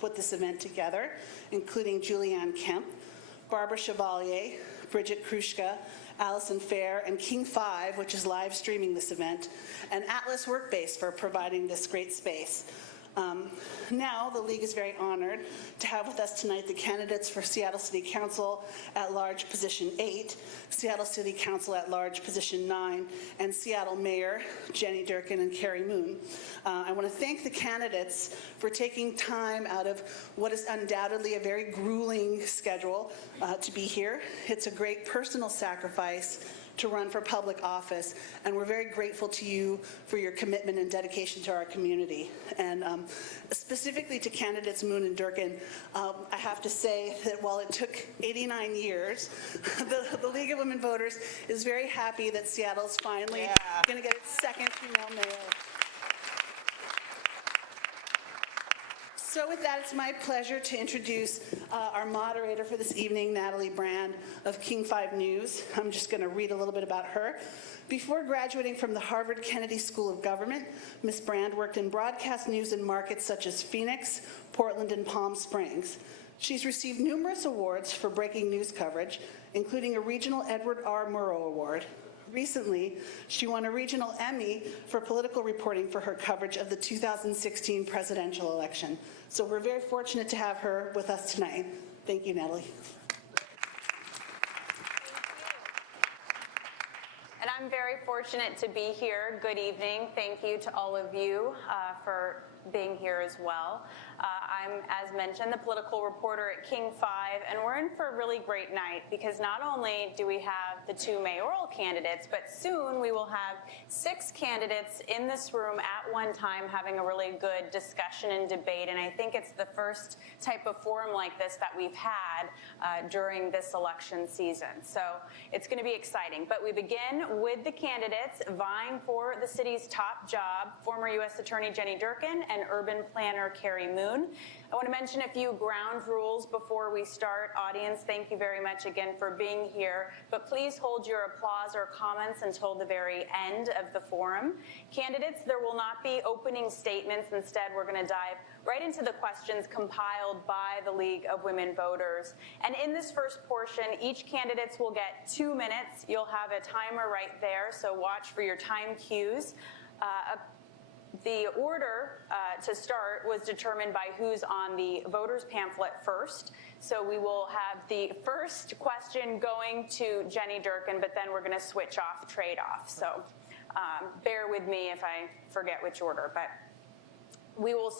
put this event together, including Julianne Kemp, Barbara Chevalier, Bridget Krushka, Allison Fair, and King 5, which is live streaming this event, and Atlas Workbase for providing this great space. Now, the League is very honored to have with us tonight the candidates for Seattle City Council at Large Position 8, Seattle City Council at Large Position 9, and Seattle Mayor Jenny Durkan and Carrie Moon. I want to thank the candidates for taking time out of what is undoubtedly a very grueling schedule to be here. It's a great personal sacrifice to run for public office, and we're very grateful to you for your commitment and dedication to our community. And specifically to candidates Moon and Durkan, I have to say that while it took 89 years, the League of Women Voters is very happy that Seattle's finally going to get its second female mayor. So with that, it's my pleasure to introduce our moderator for this evening, Natalie Brand of King 5 News. I'm just going to read a little bit about her. Before graduating from the Harvard Kennedy School of Government, Ms. Brand worked in broadcast news in markets such as Phoenix, Portland, and Palm Springs. She's received numerous awards for breaking news coverage, including a regional Edward R. Murrow Award. Recently, she won a regional Emmy for political reporting for her coverage of the 2016 presidential election. So we're very fortunate to have her with us tonight. Thank you, Natalie. And I'm very fortunate to be here. Good evening. Thank you to all of you for being here as well. I'm, as mentioned, the political reporter at King 5, and we're in for a really great night because not only do we have the 2 mayoral candidates, but soon we will have 6 candidates in this room at one time having a really good discussion and debate, and I think it's the first type of forum like this that we've had during this election season. So it's going to be exciting. But we begin with the candidates vying for the city's top job, former U.S. Attorney Jenny Durkan and urban planner Carrie Moon. I want to mention a few ground rules before we start. Audience, thank you very much again for being here, but please hold your applause or comments until the very end of the forum. Candidates, there will not be opening statements. Instead, we're going to dive right into the questions compiled by the League of Women Voters. And in this first portion, each candidate will get 2 minutes. You'll have a timer right there, so watch for your time cues. The order to start was determined by who's on the voters pamphlet first. So we will have the first question going to Jenny Durkan, but then we're going to switch off, trade off. So bear with me if I forget which order, but we will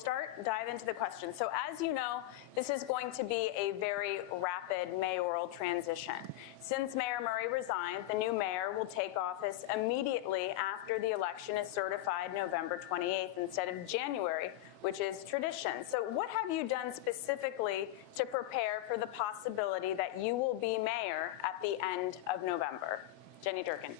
dive into the questions. So as you know, this is going to be a very rapid mayoral transition. Since Mayor Murray resigned, the new mayor will take office immediately after the election is certified November 28th instead of January, which is tradition. So what have you done specifically to prepare for the possibility that you will be mayor at the end of November? Jenny Durkan.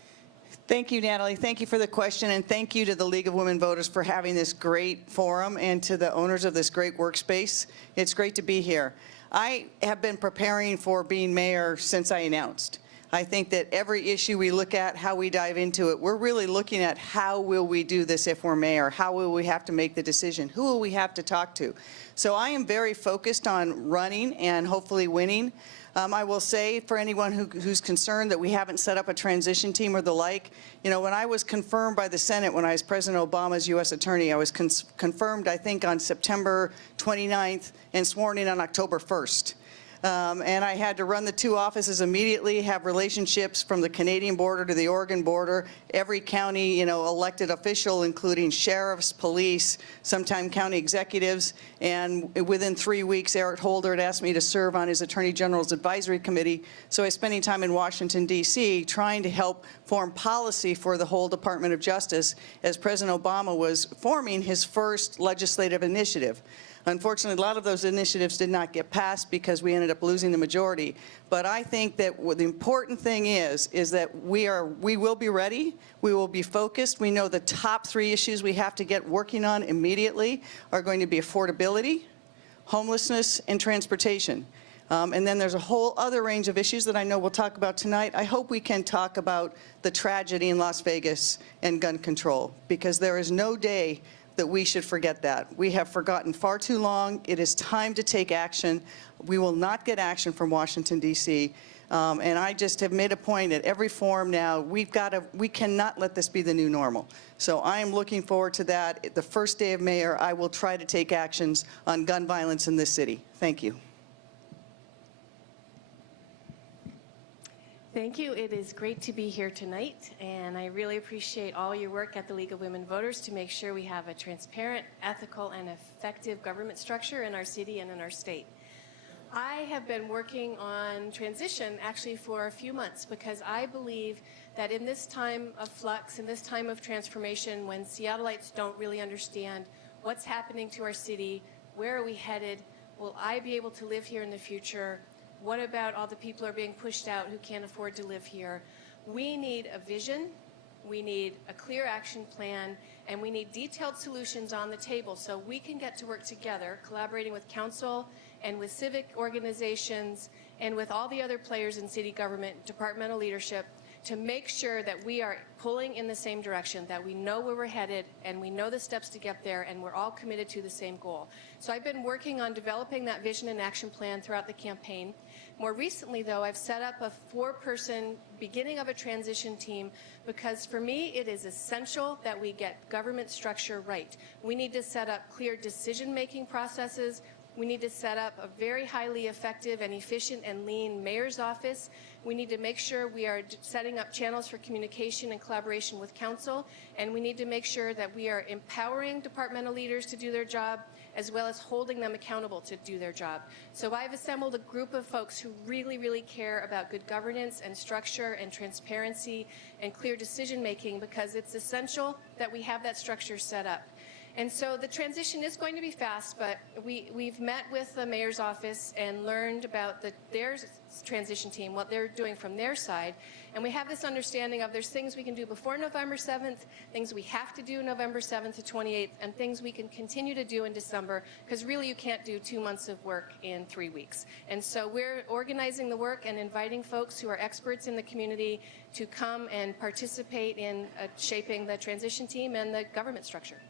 Thank you, Natalie. Thank you for the question, and thank you to the League of Women Voters for having this great forum and to the owners of this great workspace. It's great to be here. I have been preparing for being mayor since I announced. I think that every issue we look at, how we dive into it, we're really looking at how will we do this if we're mayor? How will we have to make the decision? Who will we have to talk to? So I am very focused on running and hopefully winning. I will say for anyone who's concerned that we haven't set up a transition team or the like, you know, when I was confirmed by the Senate when I was President Obama's U.S. Attorney, I was confirmed, I think, on September 29th and sworn in on October 1st. And I had to run the 2 offices immediately, have relationships from the Canadian border to the Oregon border, every county, you know, elected official, including sheriffs, police, sometimes county executives. And within 3 weeks, Eric Holder had asked me to serve on his Attorney General's Advisory Committee. So I was spending time in Washington, D.C., trying to help form policy for the whole Department of Justice as President Obama was forming his first legislative initiative. Unfortunately, a lot of those initiatives did not get passed because we ended up losing the majority. But I think that what the important thing is that we will be ready, we will be focused. We know the top 3 issues we have to get working on immediately are going to be affordability, homelessness, and transportation. And then there's a whole other range of issues that I know we'll talk about tonight. I hope we can talk about the tragedy in Las Vegas and gun control, because there is no day that we should forget that. We have forgotten far too long. It is time to take action. We will not get action from Washington, D.C. And I just have made a point at every forum now, we cannot let this be the new normal. So I am looking forward to that. The first day of mayor, I will try to take actions on gun violence in this city. Thank you. Thank you. It is great to be here tonight, and I really appreciate all your work at the League of Women Voters to make sure we have a transparent, ethical, and effective government structure in our city and in our state. I have been working on transition actually for a few months because I believe that in this time of flux, in this time of transformation, when Seattleites don't really understand what's happening to our city, where are we headed, will I be able to live here in the future? What about all the people who are being pushed out who can't afford to live here? We need a vision, we need a clear action plan, and we need detailed solutions on the table so we can get to work together, collaborating with council and with civic organizations and with all the other players in city government, departmental leadership, to make sure that we are pulling in the same direction, that we know where we're headed and we know the steps to get there, and we're all committed to the same goal. So I've been working on developing that vision and action plan throughout the campaign. More recently, though, I've set up a 4-person beginning of a transition team because for me it is essential that we get government structure right. We need to set up clear decision-making processes. We need to set up a very highly effective and efficient and lean mayor's office. We need to make sure we are setting up channels for communication and collaboration with council, and we need to make sure that we are empowering departmental leaders to do their job as well as holding them accountable to do their job. So I've assembled a group of folks who really, really care about good governance and structure and transparency and clear decision making because it's essential that we have that structure set up. And so the transition is going to be fast, but we've met with the mayor's office and learned about their transition team, what they're doing from their side. And we have this understanding of there's things we can do before November 7th, things we have to do November 7th to 28th, and things we can continue to do in December, because really you can't do 2 months of work in 3 weeks. And so we're organizing the work and inviting folks who are experts in the community to come and participate in shaping the transition team and the government structure.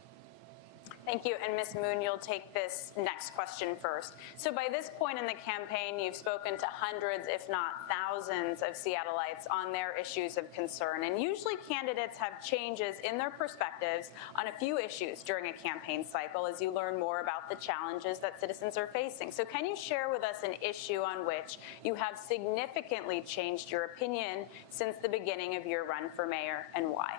Thank you. And Ms. Moon, you'll take this next question first. So by this point in the campaign, you've spoken to hundreds, if not thousands, of Seattleites on their issues of concern. And usually candidates have changes in their perspectives on a few issues during a campaign cycle as you learn more about the challenges that citizens are facing. So can you share with us an issue on which you have significantly changed your opinion since the beginning of your run for mayor, and why?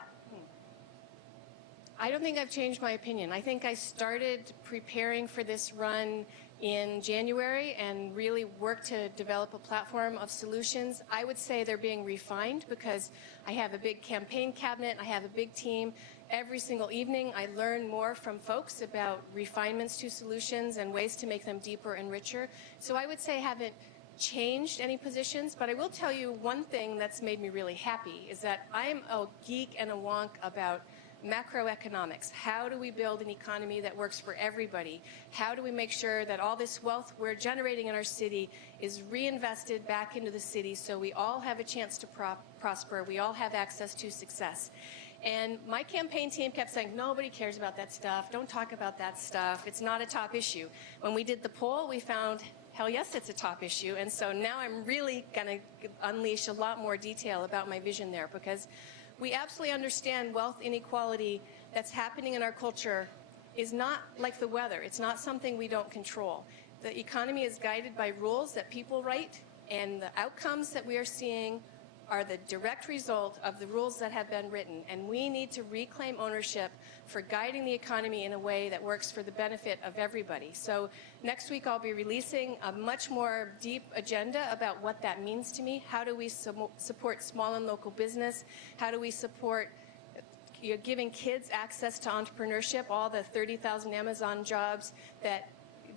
I don't think I've changed my opinion. I think I started preparing for this run in January and really worked to develop a platform of solutions. I would say they're being refined because I have a big campaign cabinet, I have a big team. Every single evening I learn more from folks about refinements to solutions and ways to make them deeper and richer. So I would say I haven't changed any positions, but I will tell you one thing that's made me really happy is that I'm a geek and a wonk about macroeconomics. How do we build an economy that works for everybody? How do we make sure that all this wealth we're generating in our city is reinvested back into the city so we all have a chance to prosper, we all have access to success? And my campaign team kept saying, nobody cares about that stuff, don't talk about that stuff, it's not a top issue. When we did the poll, we found, hell yes, it's a top issue. And so now I'm really going to unleash a lot more detail about my vision there, because we absolutely understand wealth inequality that's happening in our culture is not like the weather. It's not something we don't control. The economy is guided by rules that people write, and the outcomes that we are seeing are the direct result of the rules that have been written. And we need to reclaim ownership for guiding the economy in a way that works for the benefit of everybody. So next week I'll be releasing a much more deep agenda about what that means to me. How do we support small and local business? How do we support giving kids access to entrepreneurship, all the 30,000 Amazon jobs that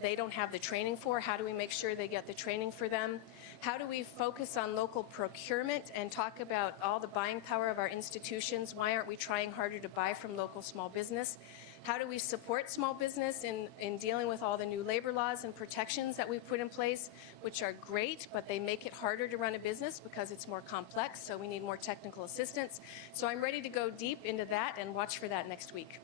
they don't have the training for? How do we make sure they get the training for them? How do we focus on local procurement and talk about all the buying power of our institutions? Why aren't we trying harder to buy from local small business? How do we support small business in dealing with all the new labor laws and protections that we've put in place, which are great, but they make it harder to run a business because it's more complex, so we need more technical assistance. So I'm ready to go deep into that, and watch for that next week.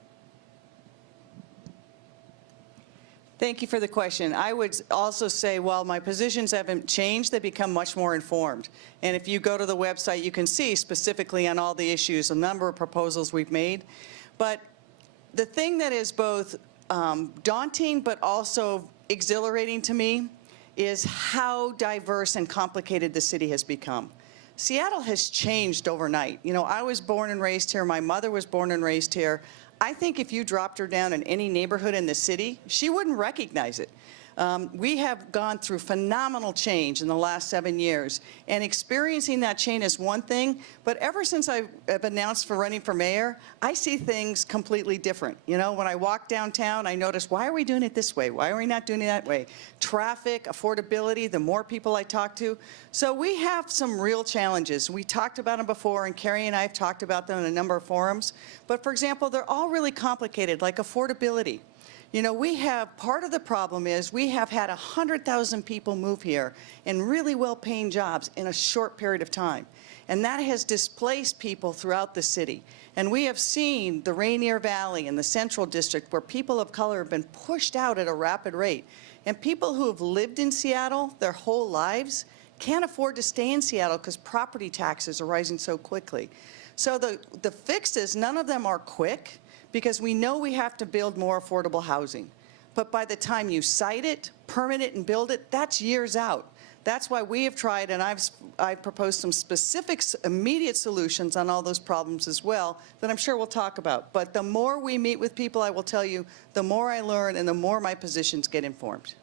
Thank you for the question. I would also say, while my positions haven't changed, they've become much more informed. And if you go to the website, you can see specifically on all the issues, a number of proposals we've made. But the thing that is both daunting but also exhilarating to me is how diverse and complicated the city has become. Seattle has changed overnight. You know, I was born and raised here. My mother was born and raised here. I think if you dropped her down in any neighborhood in the city, she wouldn't recognize it. We have gone through phenomenal change in the last 7 years, and experiencing that change is one thing, but ever since I've announced for running for mayor, I see things completely different. You know, when I walk downtown, I notice, why are we doing it this way? Why are we not doing it that way? Traffic, affordability, the more people I talk to. So we have some real challenges. We talked about them before, and Carrie and I have talked about them in a number of forums. But for example, they're all really complicated, like affordability. You know, part of the problem is we have had 100,000 people move here in really well-paying jobs in a short period of time. And that has displaced people throughout the city. And we have seen the Rainier Valley and the Central District where people of color have been pushed out at a rapid rate. And people who have lived in Seattle their whole lives can't afford to stay in Seattle because property taxes are rising so quickly. So the fixes, none of them are quick, because we know we have to build more affordable housing. But by the time you site it, permit it, and build it, that's years out. That's why we have tried, and I've proposed some specific immediate solutions on all those problems as well that I'm sure we'll talk about. But the more we meet with people, I will tell you, the more I learn and the more my positions get informed.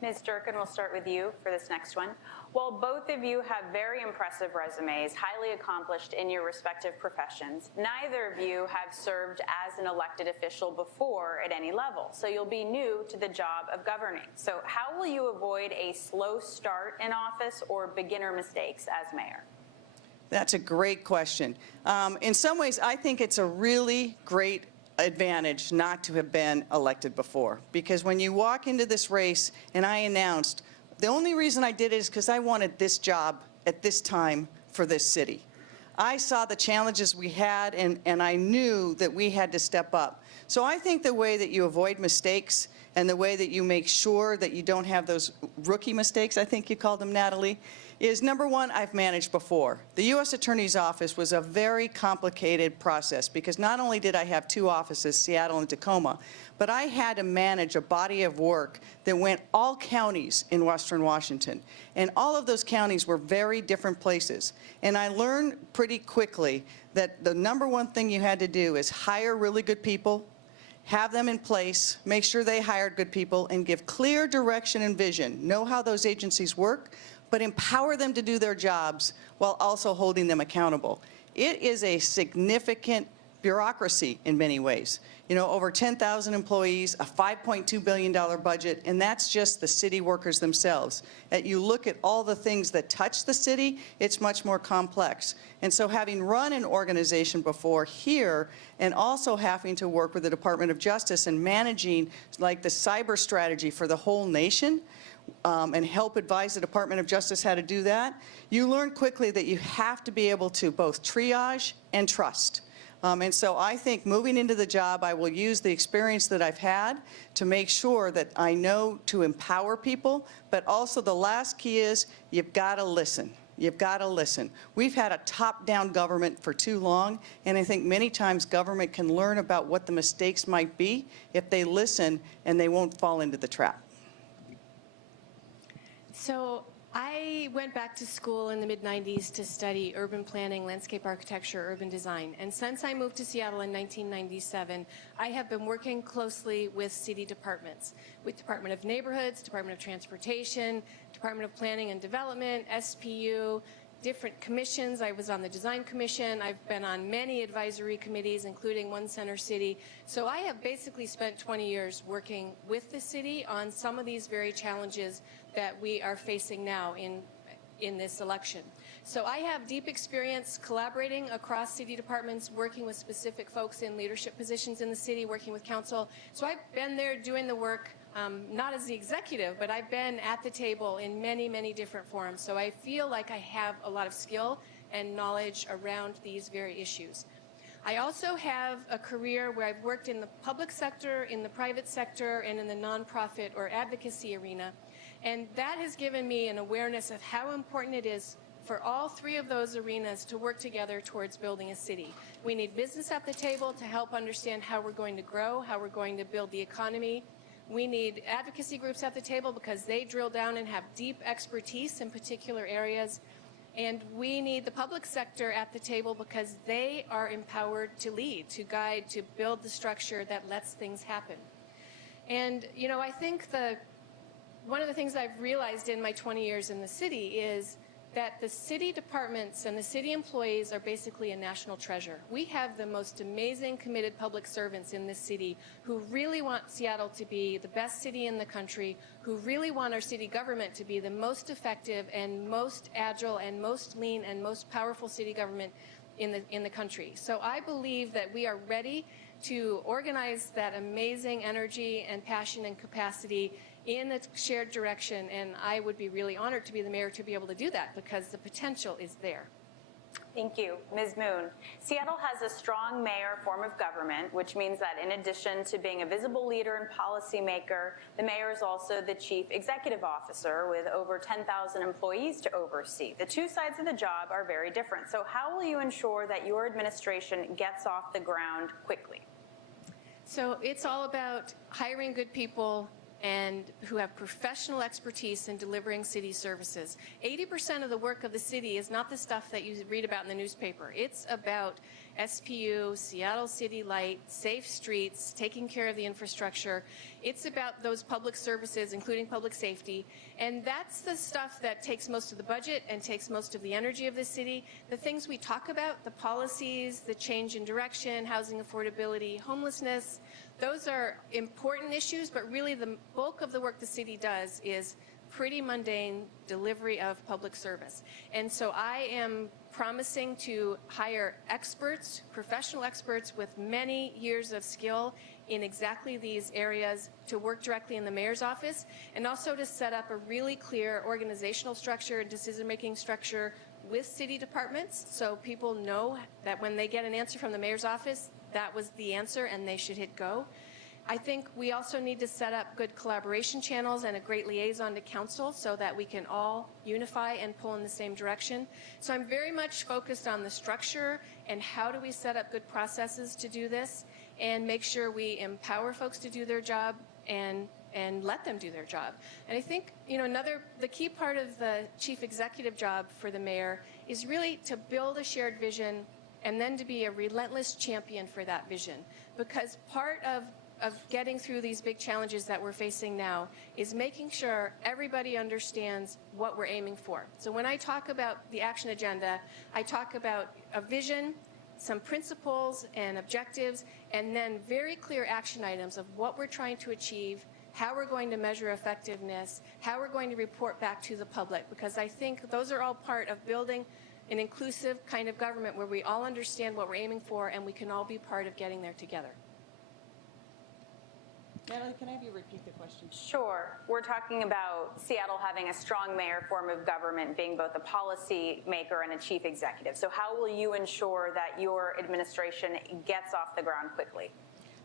Ms. Durkin, we'll start with you for this next one. While both of you have very impressive resumes, highly accomplished in your respective professions, neither of you have served as an elected official before at any level, so you'll be new to the job of governing. So how will you avoid a slow start in office or beginner mistakes as mayor? That's a great question. In some ways, I think it's a really great advantage not to have been elected before, because when you walk into this race, and I announced, the only reason I did it is because I wanted this job at this time for this city. I saw the challenges we had, and I knew that we had to step up. So I think the way that you avoid mistakes and the way that you make sure that you don't have those rookie mistakes, I think you called them, Natalie, is number one, I've managed before. The U.S. Attorney's Office was a very complicated process because not only did I have two offices, Seattle and Tacoma, but I had to manage a body of work that went all counties in Western Washington. And all of those counties were very different places. And I learned pretty quickly that the number one thing you had to do is hire really good people, have them in place, make sure they hired good people, and give clear direction and vision. Know how those agencies work, but empower them to do their jobs while also holding them accountable. It is a significant bureaucracy in many ways. You know, over 10,000 employees, a $5.2 billion budget, and that's just the city workers themselves. And you look at all the things that touch the city, it's much more complex. And so having run an organization before here, and also having to work with the Department of Justice and managing like the cyber strategy for the whole nation, and help advise the Department of Justice how to do that, you learn quickly that you have to be able to both triage and trust. And so I think moving into the job, I will use the experience that I've had to make sure that I know to empower people, but also the last key is you've got to listen. You've got to listen. We've had a top-down government for too long, and I think many times government can learn about what the mistakes might be if they listen and they won't fall into the trap. So I went back to school in the mid-90s to study urban planning, landscape architecture, urban design. And since I moved to Seattle in 1997, I have been working closely with city departments, with Department of Neighborhoods, Department of Transportation, Department of Planning and Development, SPU, different commissions. I was on the Design Commission. I've been on many advisory committees, including One Center City. So I have basically spent 20 years working with the city on some of these very challenges that we are facing now in this election. So I have deep experience collaborating across city departments, working with specific folks in leadership positions in the city, working with council. So I've been there doing the work, not as the executive, but I've been at the table in many, many different forums. So I feel like I have a lot of skill and knowledge around these very issues. I also have a career where I've worked in the public sector, in the private sector, and in the nonprofit or advocacy arena. And that has given me an awareness of how important it is for all three of those arenas to work together towards building a city. We need business at the table to help understand how we're going to grow, how we're going to build the economy. We need advocacy groups at the table because they drill down and have deep expertise in particular areas. And we need the public sector at the table because they are empowered to lead, to guide, to build the structure that lets things happen. And, you know, I think one of the things I've realized in my 20 years in the city is that the city departments and the city employees are basically a national treasure. We have the most amazing, committed public servants in this city who really want Seattle to be the best city in the country, who really want our city government to be the most effective and most agile and most lean and most powerful city government in the country. So I believe that we are ready to organize that amazing energy and passion and capacity in a shared direction, and I would be really honored to be the mayor to be able to do that because the potential is there. Thank you. Ms. Moon, Seattle has a strong mayor form of government, which means that in addition to being a visible leader and policymaker, the mayor is also the chief executive officer with over 10,000 employees to oversee. The two sides of the job are very different. So how will you ensure that your administration gets off the ground quickly? So it's all about hiring good people and who have professional expertise in delivering city services. 80% of the work of the city is not the stuff that you read about in the newspaper. It's about SPU, Seattle City Light, safe streets, taking care of the infrastructure. It's about those public services, including public safety. And that's the stuff that takes most of the budget and takes most of the energy of the city. The things we talk about, the policies, the change in direction, housing affordability, homelessness, those are important issues, but really the bulk of the work the city does is pretty mundane delivery of public service. And so I am promising to hire experts, professional experts with many years of skill in exactly these areas to work directly in the mayor's office, and also to set up a really clear organizational structure and decision-making structure with city departments so people know that when they get an answer from the mayor's office, that was the answer and they should hit go. I think we also need to set up good collaboration channels and a great liaison to council so that we can all unify and pull in the same direction. So I'm very much focused on the structure and how do we set up good processes to do this and make sure we empower folks to do their job and let them do their job. And I think, you know, the key part of the chief executive job for the mayor is really to build a shared vision and then to be a relentless champion for that vision. Because part of getting through these big challenges that we're facing now is making sure everybody understands what we're aiming for. So when I talk about the action agenda, I talk about a vision, some principles and objectives, and then very clear action items of what we're trying to achieve, how we're going to measure effectiveness, how we're going to report back to the public, because I think those are all part of building an inclusive kind of government where we all understand what we're aiming for and we can all be part of getting there together. Natalie, can I have you repeat the question? Sure. We're talking about Seattle having a strong mayor form of government, being both a policy maker and a chief executive. So how will you ensure that your administration gets off the ground quickly?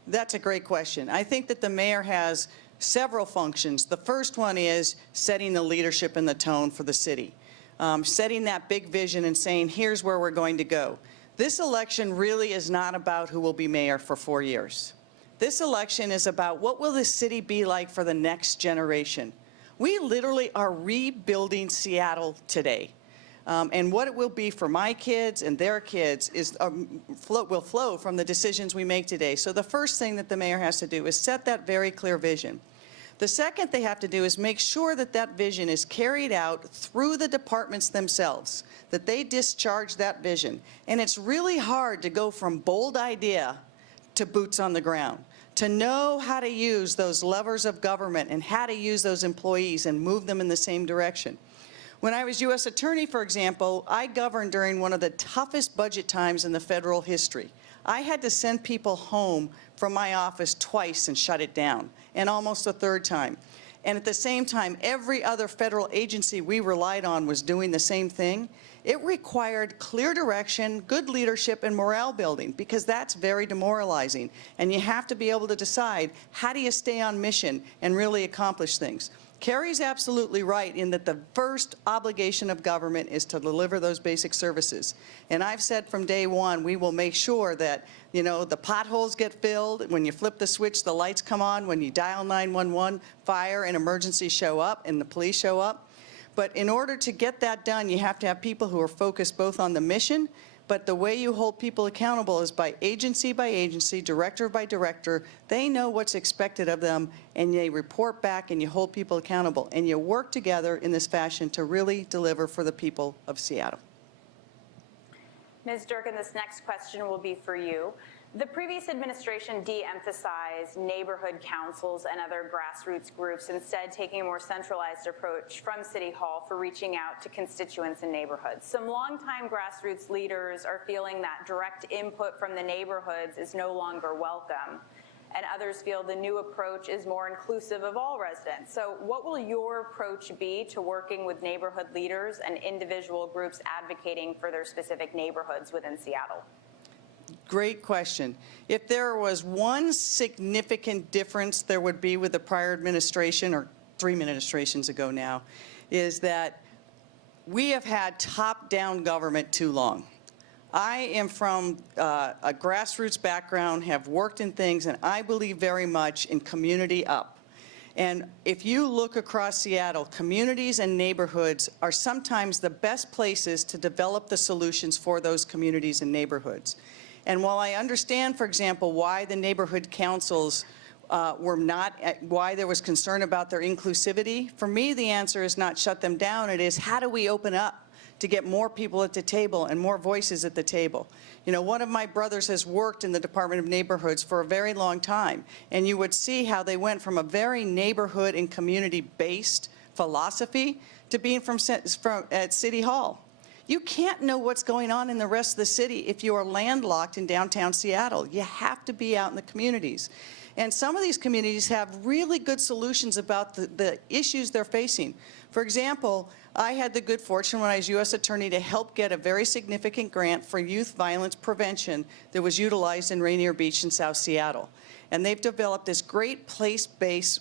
That's a great question. I think that the mayor has several functions. The first one is setting the leadership and the tone for the city, setting that big vision and saying, here's where we're going to go. This election really is not about who will be mayor for 4 years. This election is about what will the city be like for the next generation. We literally are rebuilding Seattle today. And what it will be for my kids and their kids is will flow from the decisions we make today. So the first thing that the mayor has to do is set that very clear vision. The second they have to do is make sure that that vision is carried out through the departments themselves, that they discharge that vision. And it's really hard to go from bold idea to boots on the ground, to know how to use those levers of government and how to use those employees and move them in the same direction. When I was U.S. Attorney, for example, I governed during one of the toughest budget times in the federal history. I had to send people home from my office twice and shut it down, and almost a third time. And at the same time, every other federal agency we relied on was doing the same thing. It required clear direction, good leadership, and morale building, because that's very demoralizing. And you have to be able to decide, how do you stay on mission and really accomplish things? Carrie's absolutely right in that the first obligation of government is to deliver those basic services. And I've said from day one, we will make sure that, you know, the potholes get filled. When you flip the switch, the lights come on. When you dial 911, fire and emergency show up and the police show up. But in order to get that done, you have to have people who are focused both on the mission, but the way you hold people accountable is by agency, director by director. They know what's expected of them, and they report back, and you hold people accountable. And you work together in this fashion to really deliver for the people of Seattle. Ms. Durkin, this next question will be for you. The previous administration de-emphasized neighborhood councils and other grassroots groups, instead taking a more centralized approach from City Hall for reaching out to constituents in neighborhoods. Some longtime grassroots leaders are feeling that direct input from the neighborhoods is no longer welcome, and others feel the new approach is more inclusive of all residents. So what will your approach be to working with neighborhood leaders and individual groups advocating for their specific neighborhoods within Seattle? Great question. If there was one significant difference there would be with the prior administration, or 3 administrations ago now, is that we have had top-down government too long. I am from a grassroots background, have worked in things, and I believe very much in community up. And if you look across Seattle, communities and neighborhoods are sometimes the best places to develop the solutions for those communities and neighborhoods. And while I understand, for example, why the neighborhood councils why there was concern about their inclusivity, for me the answer is not shut them down. It is, how do we open up to get more people at the table and more voices at the table? You know, one of my brothers has worked in the Department of Neighborhoods for a very long time, and you would see how they went from a very neighborhood and community-based philosophy to being at City Hall. You can't know what's going on in the rest of the city if you are landlocked in downtown Seattle. You have to be out in the communities. And some of these communities have really good solutions about the issues they're facing. For example, I had the good fortune when I was U.S. Attorney to help get a very significant grant for youth violence prevention that was utilized in Rainier Beach in South Seattle. And they've developed this great place-based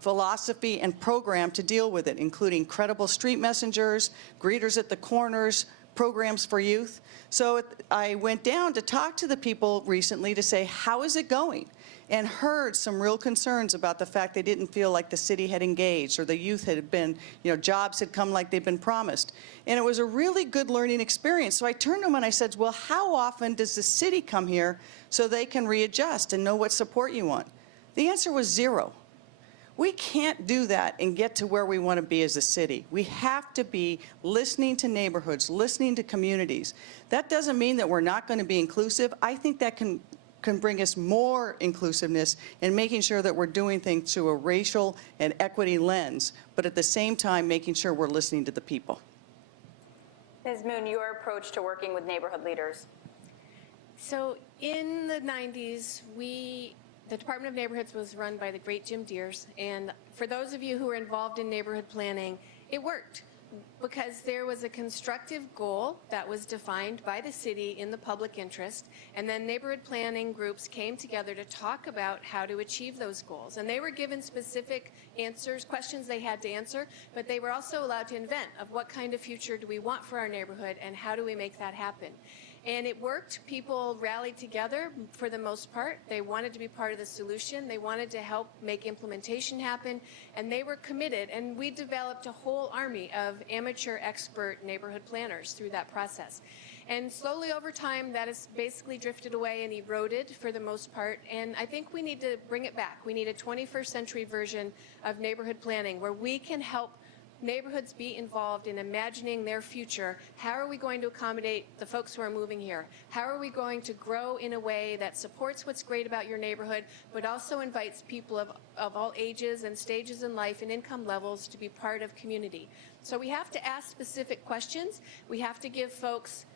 philosophy and program to deal with it, including credible street messengers, greeters at the corners, programs for youth. So I went down to talk to the people recently to say, how is it going? And heard some real concerns about the fact they didn't feel like the city had engaged, or the youth had been, you know, jobs had come like they'd been promised. And it was a really good learning experience. So I turned to them and I said, well, how often does the city come here so they can readjust and know what support you want? The answer was 0. We can't do that and get to where we want to be as a city. We have to be listening to neighborhoods, listening to communities. That doesn't mean that we're not going to be inclusive. I think that can bring us more inclusiveness in making sure that we're doing things through a racial and equity lens, but at the same time making sure we're listening to the people. Ms. Moon, your approach to working with neighborhood leaders. So in the 90s, the Department of Neighborhoods was run by the great Jim Deers, and for those of you who are involved in neighborhood planning, it worked because there was a constructive goal that was defined by the city in the public interest, and then neighborhood planning groups came together to talk about how to achieve those goals. And they were given specific answers, questions they had to answer, but they were also allowed to invent of what kind of future do we want for our neighborhood and how do we make that happen. And it worked. People rallied together for the most part. They wanted to be part of the solution. They wanted to help make implementation happen, and they were committed. And we developed a whole army of amateur expert neighborhood planners through that process. And slowly over time, that has basically drifted away and eroded for the most part. And I think we need to bring it back. We need a 21st century version of neighborhood planning where we can help neighborhoods be involved in imagining their future. How are we going to accommodate the folks who are moving here? How are we going to grow in a way that supports what's great about your neighborhood, but also invites people of all ages and stages in life and income levels to be part of community? So we have to ask specific questions. We have to give folks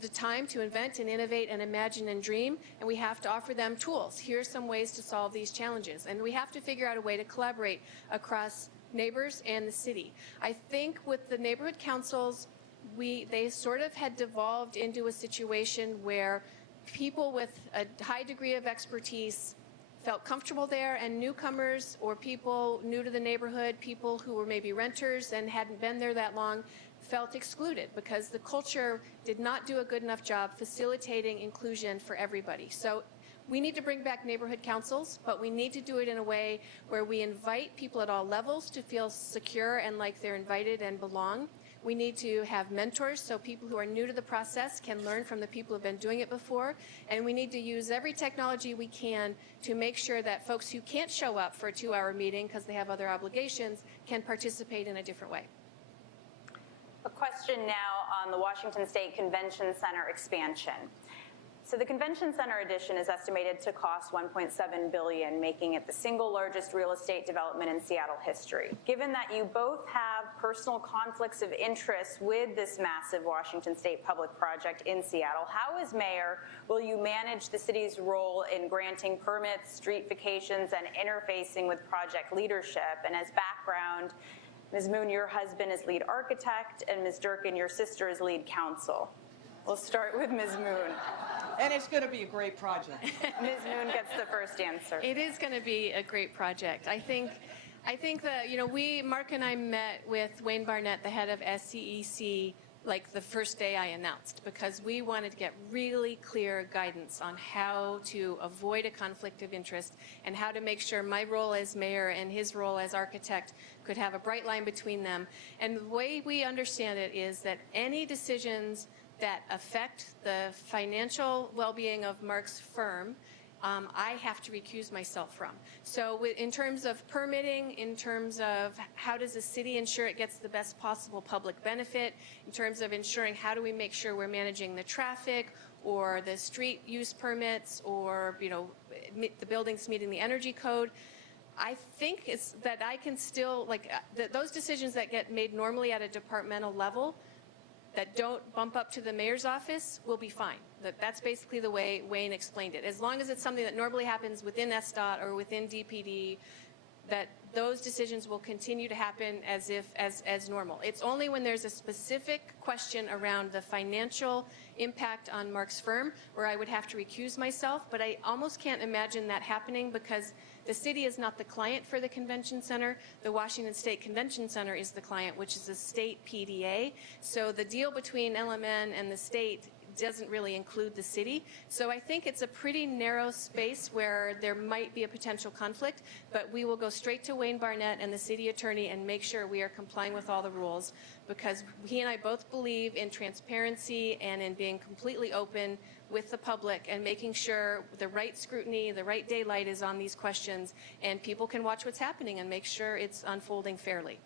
the time to invent and innovate and imagine and dream, and we have to offer them tools. Here's some ways to solve these challenges. And we have to figure out a way to collaborate across neighbors and the city. I think with the neighborhood councils, they sort of had devolved into a situation where people with a high degree of expertise felt comfortable there, and newcomers or people new to the neighborhood, people who were maybe renters and hadn't been there that long, felt excluded because the culture did not do a good enough job facilitating inclusion for everybody. So we need to bring back neighborhood councils, but we need to do it in a way where we invite people at all levels to feel secure and like they're invited and belong. We need to have mentors so people who are new to the process can learn from the people who have been doing it before. And we need to use every technology we can to make sure that folks who can't show up for a 2-hour meeting because they have other obligations can participate in a different way. A question now on the Washington State Convention Center expansion. So the Convention Center addition is estimated to cost $1.7 billion, making it the single largest real estate development in Seattle history. Given that you both have personal conflicts of interest with this massive Washington State public project in Seattle, how, as mayor, will you manage the city's role in granting permits, streetifications, and interfacing with project leadership? And as background, Ms. Moon, your husband is lead architect, and Ms. Durkin, your sister, is lead counsel. We'll start with Ms. Moon. And it's going to be a great project. Ms. Moon gets the first answer. It is going to be a great project. I think that, Mark and I met with Wayne Barnett, the head of SCEC, like the first day I announced, because we wanted to get really clear guidance on how to avoid a conflict of interest and how to make sure my role as mayor and his role as architect could have a bright line between them. And the way we understand it is that any decisions that affect the financial well-being of Mark's firm, I have to recuse myself from. So in terms of permitting, in terms of how does the city ensure it gets the best possible public benefit, in terms of ensuring how do we make sure we're managing the traffic or the street use permits or, the buildings meeting the energy code, I think it's that I can still, those decisions that get made normally at a departmental level that don't bump up to the mayor's office will be fine. That's basically the way Wayne explained it. As long as it's something that normally happens within SDOT or within DPD, that those decisions will continue to happen as normal. It's only when there's a specific question around the financial impact on Mark's firm where I would have to recuse myself, but I almost can't imagine that happening because the city is not the client for the convention center. The Washington State Convention Center is the client, which is a state PDA. So the deal between LMN and the state doesn't really include the city. So I think it's a pretty narrow space where there might be a potential conflict, but we will go straight to Wayne Barnett and the city attorney and make sure we are complying with all the rules, because he and I both believe in transparency and in being completely open with the public and making sure the right scrutiny, the right daylight is on these questions, and people can watch what's happening and make sure it's unfolding fairly.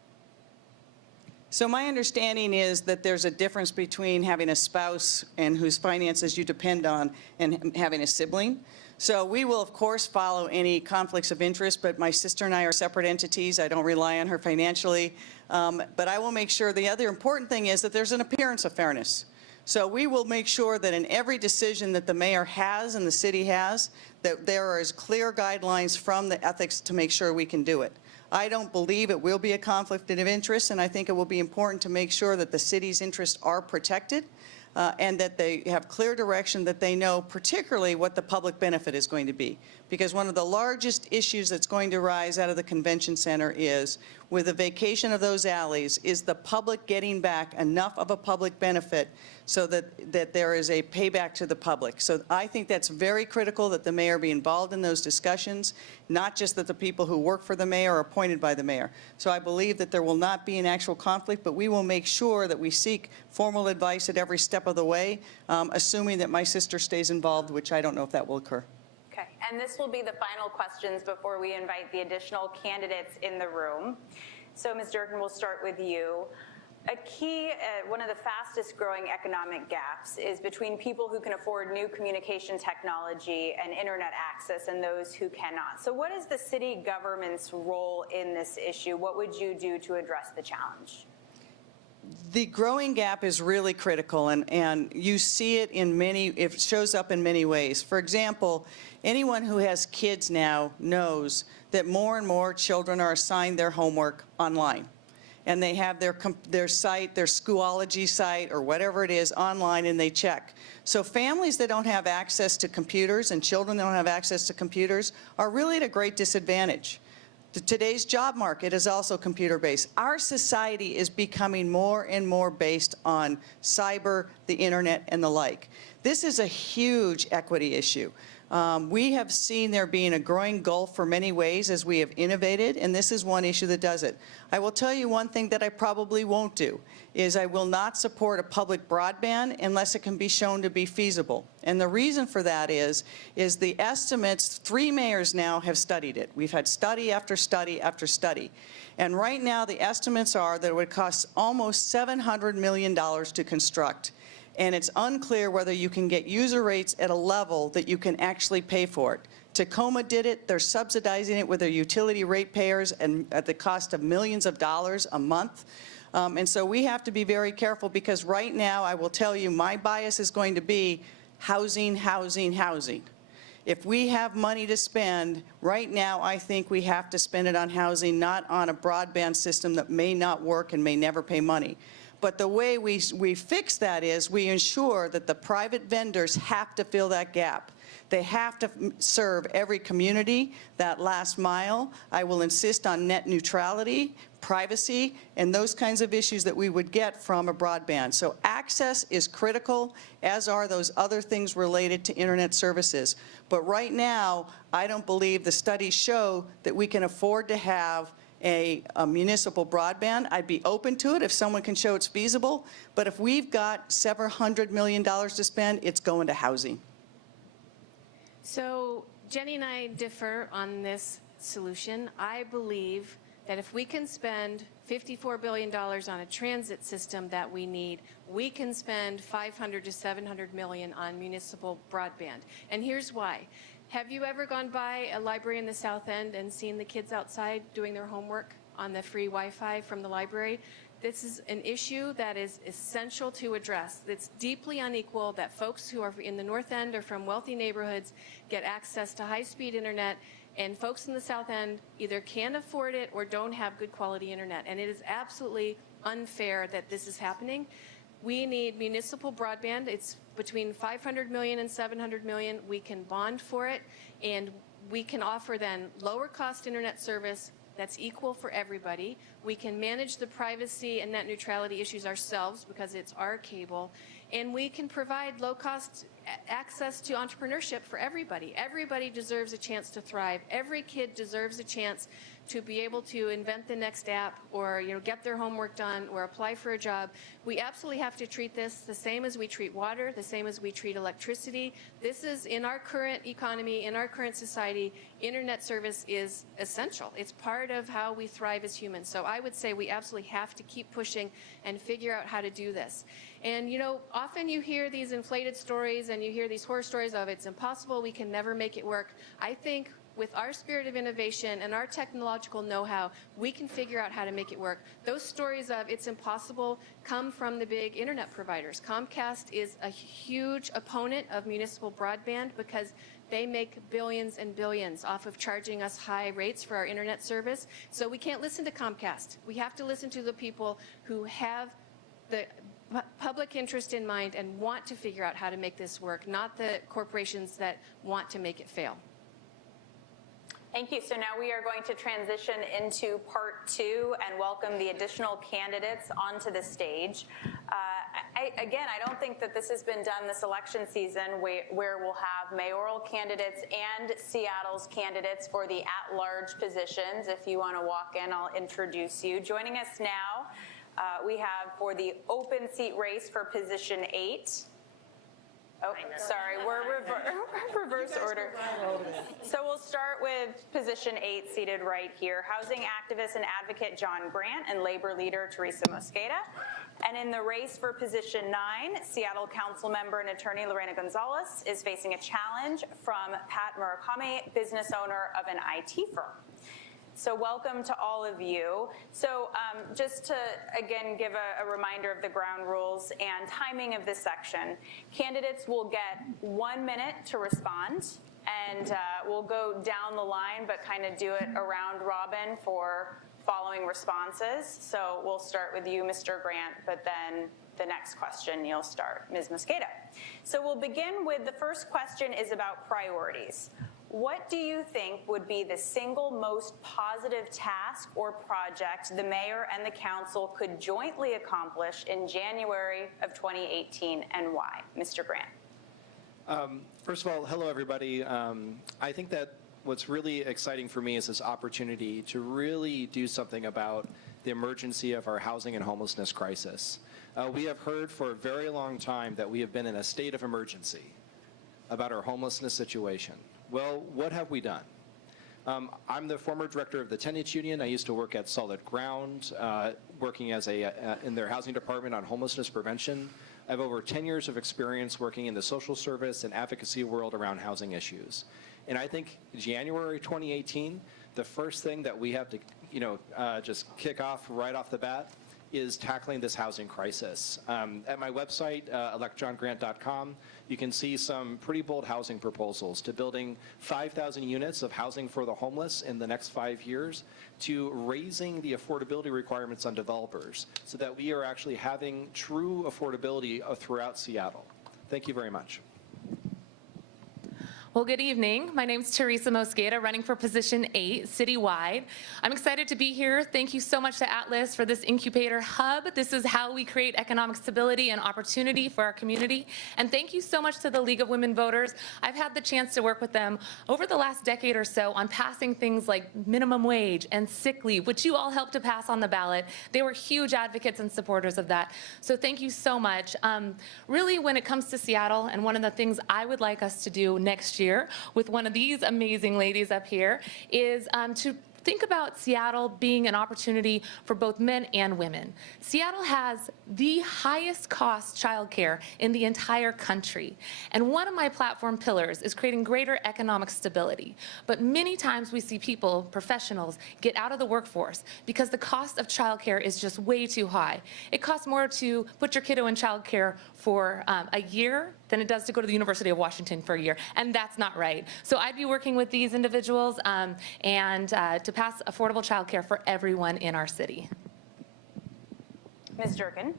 So my understanding is that there's a difference between having a spouse and whose finances you depend on and having a sibling. So we will, of course, follow any conflicts of interest, but my sister and I are separate entities. I don't rely on her financially. But I will make sure the other important thing is that there's an appearance of fairness. So we will make sure that in every decision that the mayor has and the city has, that there are as clear guidelines from the ethics to make sure we can do it. I don't believe it will be a conflict of interest, and I think it will be important to make sure that the city's interests are protected and that they have clear direction, that they know particularly what the public benefit is going to be. Because one of the largest issues that's going to rise out of the convention center is, with the vacation of those alleys, is the public getting back enough of a public benefit so that there is a payback to the public. So I think that's very critical that the mayor be involved in those discussions, not just that the people who work for the mayor are appointed by the mayor. So I believe that there will not be an actual conflict, but we will make sure that we seek formal advice at every step of the way, assuming that my sister stays involved, which I don't know if that will occur. Okay, and this will be the final questions before we invite the additional candidates in the room. So Ms. Durkin, we'll start with you. A key, one of the fastest growing economic gaps is between people who can afford new communication technology and internet access and those who cannot. So what is the city government's role in this issue? What would you do to address the challenge? The growing gap is really critical, and you see it in many, it shows up in many ways. For example, anyone who has kids now knows that more and more children are assigned their homework online. and they have their site, their Schoology site, or whatever it is online, and they check. So families that don't have access to computers and children that don't have access to computers are really at a great disadvantage. Today's job market is also computer-based. Our society is becoming more and more based on cyber, the internet, and the like. This is a huge equity issue. We have seen there being a growing gulf for many ways as we have innovated, and this is one issue that does it. I will tell you one thing that I probably won't do, is I will not support a public broadband unless it can be shown to be feasible. And the reason for that is the estimates, 3 mayors now have studied it. We've had study after study after study. And right now the estimates are that it would cost almost $700 million to construct. And it's unclear whether you can get user rates at a level that you can actually pay for it. Tacoma did it. They're subsidizing it with their utility ratepayers and at the cost of millions of dollars a month. And so we have to be very careful, because right now, I will tell you, my bias is going to be housing, housing, housing. If we have money to spend, right now I think we have to spend it on housing, not on a broadband system that may not work and may never pay money. But the way we fix that is we ensure that the private vendors have to fill that gap. They have to serve every community, that last mile. I will insist on net neutrality, privacy, and those kinds of issues that we would get from a broadband. So access is critical, as are those other things related to internet services. But right now, I don't believe the studies show that we can afford to have a municipal broadband. I'd be open to it if someone can show it's feasible, but if we've got several $100 million to spend, it's going to housing. So Jenny and I differ on this solution. I believe that if we can spend $54 billion on a transit system that we need, we can spend $500 to $700 million on municipal broadband. And here's why. Have you ever gone by a library in the South End and seen the kids outside doing their homework on the free Wi-Fi from the library? This is an issue that is essential to address. It's deeply unequal that folks who are in the North End or from wealthy neighborhoods get access to high-speed internet, and folks in the South End either can't afford it or don't have good quality internet. And it is absolutely unfair that this is happening. We need municipal broadband. It's between $500 million and $700 million. We can bond for it, and we can offer then lower cost internet service that's equal for everybody. We can manage the privacy and net neutrality issues ourselves because it's our cable, and we can provide low-cost access to entrepreneurship for everybody. Everybody deserves a chance to thrive. Every kid deserves a chance to be able to invent the next app, or get their homework done, or apply for a job. We absolutely have to treat this the same as we treat water, the same as we treat electricity. This is, in our current economy, in our current society, internet service is essential. It's part of how we thrive as humans. So I would say we absolutely have to keep pushing and figure out how to do this. And often you hear these inflated stories and you hear these horror stories of it's impossible, we can never make it work. I think with our spirit of innovation and our technological know-how, we can figure out how to make it work. Those stories of it's impossible come from the big internet providers. Comcast is a huge opponent of municipal broadband because they make billions and billions off of charging us high rates for our internet service. So we can't listen to Comcast. We have to listen to the people who have the public interest in mind and want to figure out how to make this work, not the corporations that want to make it fail. Thank you. So now we are going to transition into part 2 and welcome the additional candidates onto the stage. Again, I don't think that this has been done this election season where we'll have mayoral candidates and Seattle's candidates for the at-large positions. If you want to walk in, I'll introduce you. Joining us now, we have for the open seat race for position 8. Oh, sorry, we're reverse order. So we'll start with position 8, seated right here. Housing activist and advocate John Grant and labor leader Teresa Mosqueda. And in the race for position 9, Seattle Council member and attorney Lorena Gonzalez is facing a challenge from Pat Murakami, business owner of an IT firm. So welcome to all of you. So just to, again, give a reminder of the ground rules and timing of this section, candidates will get 1 minute to respond, and we'll go down the line, but kind of do it around robin for following responses. So we'll start with you, Mr. Grant, but then the next question you'll start, Ms. Mosqueda. So we'll begin with the first question is about priorities. What do you think would be the single most positive task or project the mayor and the council could jointly accomplish in January of 2018, and why? Mr. Grant. First of all, hello everybody. I think that what's really exciting for me is this opportunity to really do something about the emergency of our housing and homelessness crisis. We have heard for a very long time that we have been in a state of emergency about our homelessness situation. Well, what have we done? I'm the former director of the Tenants Union. I used to work at Solid Ground, working as in their housing department on homelessness prevention. I have over 10 years of experience working in the social service and advocacy world around housing issues. And I think January 2018, the first thing that we have to, just kick off right off the bat is tackling this housing crisis. At my website, electjohngrant.com, you can see some pretty bold housing proposals to building 5,000 units of housing for the homeless in the next 5 years, to raising the affordability requirements on developers so that we are actually having true affordability throughout Seattle. Thank you very much. Well, good evening. My name is Teresa Mosqueda, running for position 8 citywide. I'm excited to be here. Thank you so much to Atlas for this incubator hub. This is how we create economic stability and opportunity for our community. And thank you so much to the League of Women Voters. I've had the chance to work with them over the last decade or so on passing things like minimum wage and sick leave, which you all helped to pass on the ballot. They were huge advocates and supporters of that. So thank you so much. Really, when it comes to Seattle, and one of the things I would like us to do next year with one of these amazing ladies up here is to think about Seattle being an opportunity for both men and women. Seattle has the highest cost childcare in the entire country. And one of my platform pillars is creating greater economic stability. But many times we see people, professionals, get out of the workforce because the cost of childcare is just way too high. It costs more to put your kiddo in childcare for a year than it does to go to the University of Washington for a year. And that's not right. So I'd be working with these individuals to pass affordable childcare for everyone in our city. Ms. Durkin.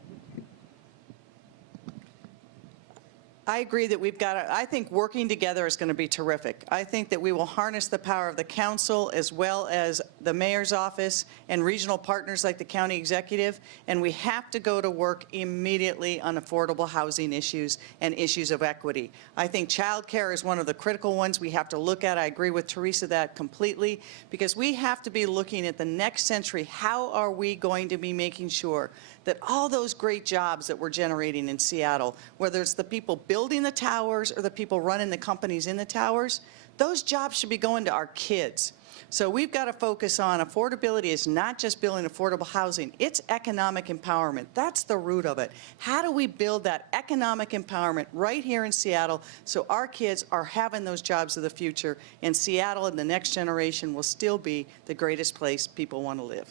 I agree that we've got to, I think working together is going to be terrific. I think that we will harness the power of the council as well as the mayor's office and regional partners like the county executive, and we have to go to work immediately on affordable housing issues and issues of equity. I think childcare is one of the critical ones we have to look at. I agree with Teresa that completely, because we have to be looking at the next century. How are we going to be making sure that all those great jobs that we're generating in Seattle, whether it's the people building the towers or the people running the companies in the towers, those jobs should be going to our kids. So we've got to focus on affordability. Is not just building affordable housing, it's economic empowerment. That's the root of it. How do we build that economic empowerment right here in Seattle so our kids are having those jobs of the future, and Seattle and the next generation will still be the greatest place people want to live?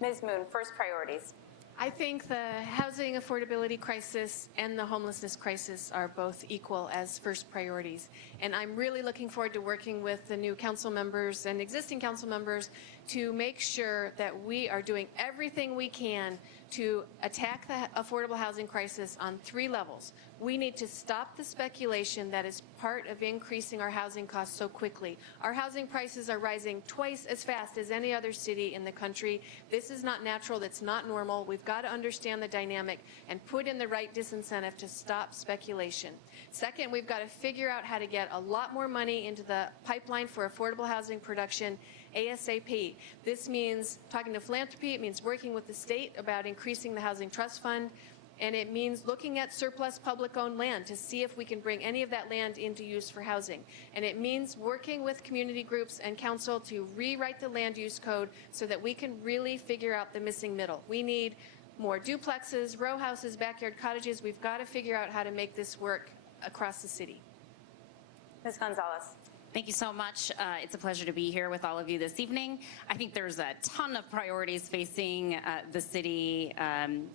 Ms. Moon, first priorities. I think the housing affordability crisis and the homelessness crisis are both equal as first priorities. And I'm really looking forward to working with the new council members and existing council members to make sure that we are doing everything we can to attack the affordable housing crisis on 3 levels. We need to stop the speculation that is part of increasing our housing costs so quickly. Our housing prices are rising twice as fast as any other city in the country. This is not natural. That's not normal. We've got to understand the dynamic and put in the right disincentive to stop speculation. Second, we've got to figure out how to get a lot more money into the pipeline for affordable housing production ASAP. This means talking to philanthropy. It means working with the state about increasing the Housing Trust Fund. And it means looking at surplus public-owned land to see if we can bring any of that land into use for housing. And it means working with community groups and council to rewrite the land use code so that we can really figure out the missing middle. We need more duplexes, row houses, backyard cottages. We've got to figure out how to make this work across the city. Ms. Gonzalez. Thank you so much. It's a pleasure to be here with all of you this evening. I think there's a ton of priorities facing the city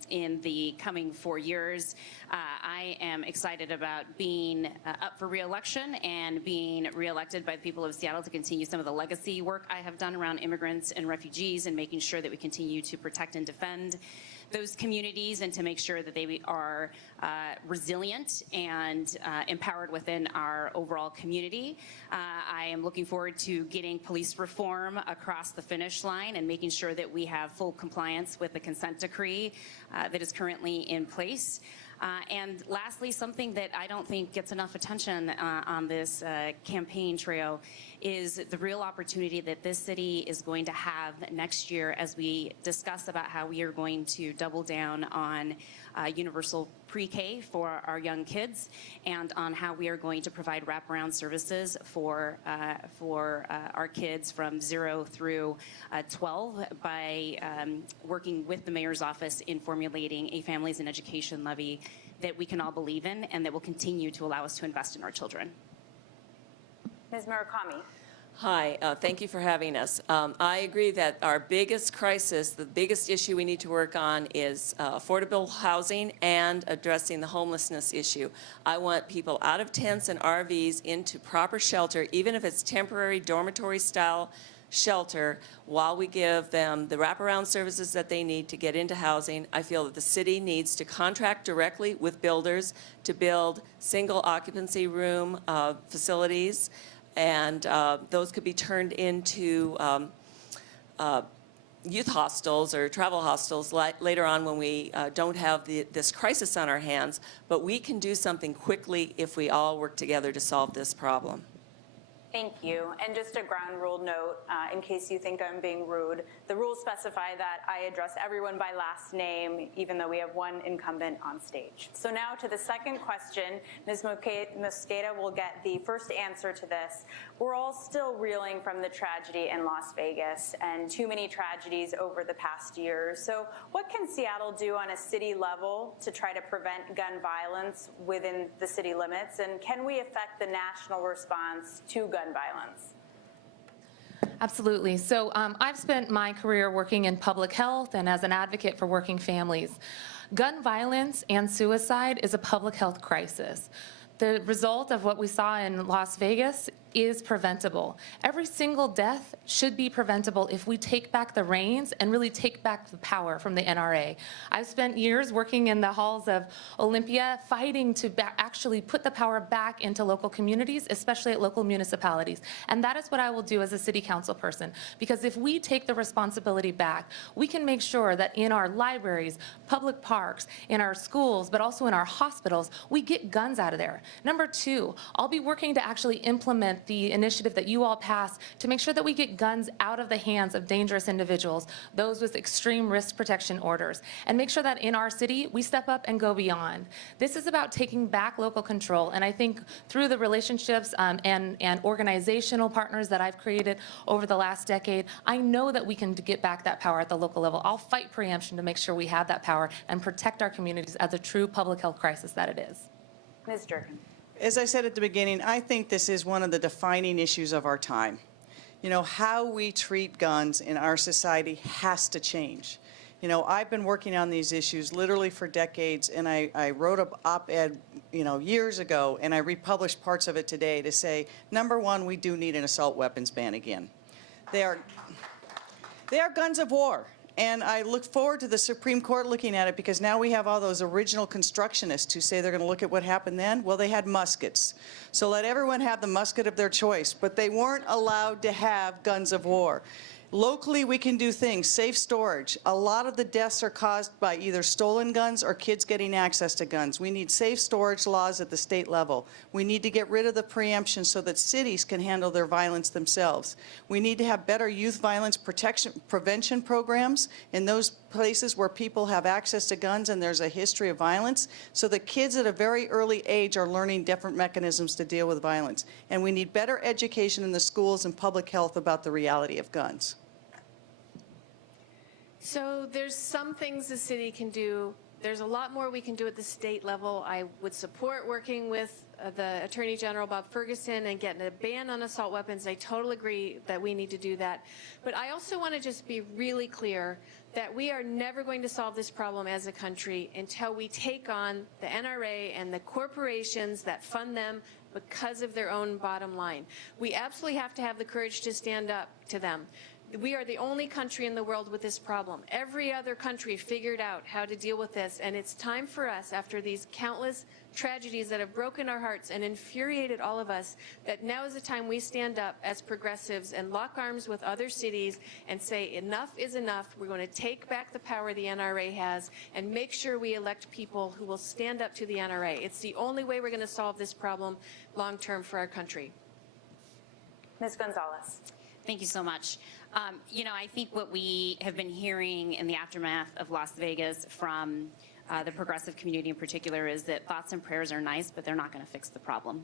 in the coming 4 years. I am excited about being up for re-election and being re-elected by the people of Seattle to continue some of the legacy work I have done around immigrants and refugees and making sure that we continue to protect and defend those communities and to make sure that they are resilient and empowered within our overall community. I am looking forward to getting police reform across the finish line and making sure that we have full compliance with the consent decree that is currently in place. And lastly, something that I don't think gets enough attention on this campaign trail is the real opportunity that this city is going to have next year as we discuss about how we are going to double down on universal pre-K for our young kids and on how we are going to provide wraparound services for our kids from 0 through 12 by working with the mayor's office in formulating a families and education levy that we can all believe in and that will continue to allow us to invest in our children. Ms. Murakami. Hi, thank you for having us. I agree that our biggest crisis, the biggest issue we need to work on is affordable housing and addressing the homelessness issue. I want people out of tents and RVs into proper shelter, even if it's temporary dormitory style shelter, while we give them the wraparound services that they need to get into housing. I feel that the city needs to contract directly with builders to build single occupancy room facilities, and those could be turned into youth hostels or travel hostels later on when we don't have this crisis on our hands. But we can do something quickly if we all work together to solve this problem. Thank you. And just a ground rule note, in case you think I'm being rude, the rules specify that I address everyone by last name, even though we have one incumbent on stage. So now to the second question, Ms. Mosqueda will get the first answer to this. We're all still reeling from the tragedy in Las Vegas and too many tragedies over the past year. So what can Seattle do on a city level to try to prevent gun violence within the city limits? And can we affect the national response to gun violence? Absolutely. So I've spent my career working in public health and as an advocate for working families. Gun violence and suicide is a public health crisis. The result of what we saw in Las Vegas is preventable. Every single death should be preventable if we take back the reins and really take back the power from the NRA. I've spent years working in the halls of Olympia fighting to actually put the power back into local communities, especially at local municipalities. And that is what I will do as a city council person, because if we take the responsibility back, we can make sure that in our libraries, public parks, in our schools, but also in our hospitals, we get guns out of there. Number two, I'll be working to actually implement the initiative that you all passed to make sure that we get guns out of the hands of dangerous individuals, those with extreme risk protection orders, and make sure that in our city we step up and go beyond. This is about taking back local control, and I think through the relationships and organizational partners that I've created over the last decade, I know that we can get back that power at the local level. I'll fight preemption to make sure we have that power and protect our communities as a true public health crisis that it is. Ms. Durkin. As I said at the beginning, I think this is one of the defining issues of our time. You know, how we treat guns in our society has to change. You know, I've been working on these issues literally for decades, and I wrote an op-ed, years ago, and I republished parts of it today to say, number one, we do need an assault weapons ban again. They are guns of war. And I look forward to the Supreme Court looking at it, because now we have all those original constructionists who say they're going to look at what happened then. Well, they had muskets. So let everyone have the musket of their choice, but they weren't allowed to have guns of war. Locally, we can do things, safe storage. A lot of the deaths are caused by either stolen guns or kids getting access to guns. We need safe storage laws at the state level. We need to get rid of the preemption so that cities can handle their violence themselves. We need to have better youth violence prevention programs in those places where people have access to guns and there's a history of violence, so that kids at a very early age are learning different mechanisms to deal with violence. And we need better education in the schools and public health about the reality of guns. So there's some things the city can do There's a lot more we can do at the state level. I would support working with the Attorney General Bob Ferguson and getting a ban on assault weapons. I totally agree that we need to do that. But I also want to just be really clear that we are never going to solve this problem as a country until we take on the NRA and the corporations that fund them because of their own bottom line. We absolutely have to have the courage to stand up to them. We are the only country in the world with this problem. Every other country figured out how to deal with this, and it's time for us, after these countless tragedies that have broken our hearts and infuriated all of us, that now is the time we stand up as progressives and lock arms with other cities and say enough is enough. We're going to take back the power the NRA has and make sure we elect people who will stand up to the NRA. It's the only way we're going to solve this problem long term for our country. Ms. Gonzalez. Thank you so much. You know, I think what we have been hearing in the aftermath of Las Vegas from the progressive community in particular is that thoughts and prayers are nice, but they're not going to fix the problem.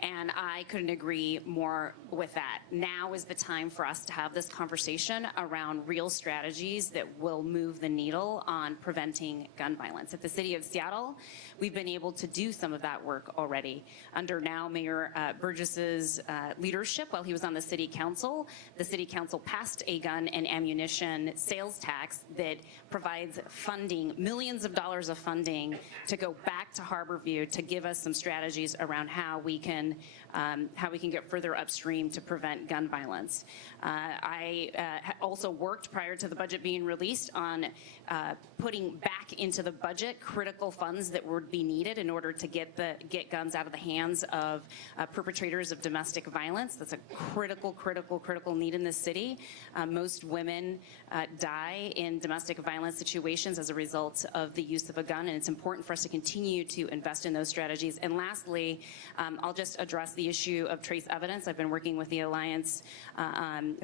And I couldn't agree more with that. Now is the time for us to have this conversation around real strategies that will move the needle on preventing gun violence. At the City of Seattle, we've been able to do some of that work already. Under now Mayor Burgess's leadership while he was on the City Council, the City Council passed a gun and ammunition sales tax that provides funding, millions of dollars of funding to go back to Harborview to give us some strategies around how we can get further upstream to prevent gun violence. I also worked prior to the budget being released on putting back into the budget critical funds that would be needed in order to get guns out of the hands of perpetrators of domestic violence. That's a critical need in this city. Most women die in domestic violence situations as a result of the use of a gun, and it's important for us to continue to invest in those strategies. And lastly, I'll just address the issue of trace evidence. I've been working with the Alliance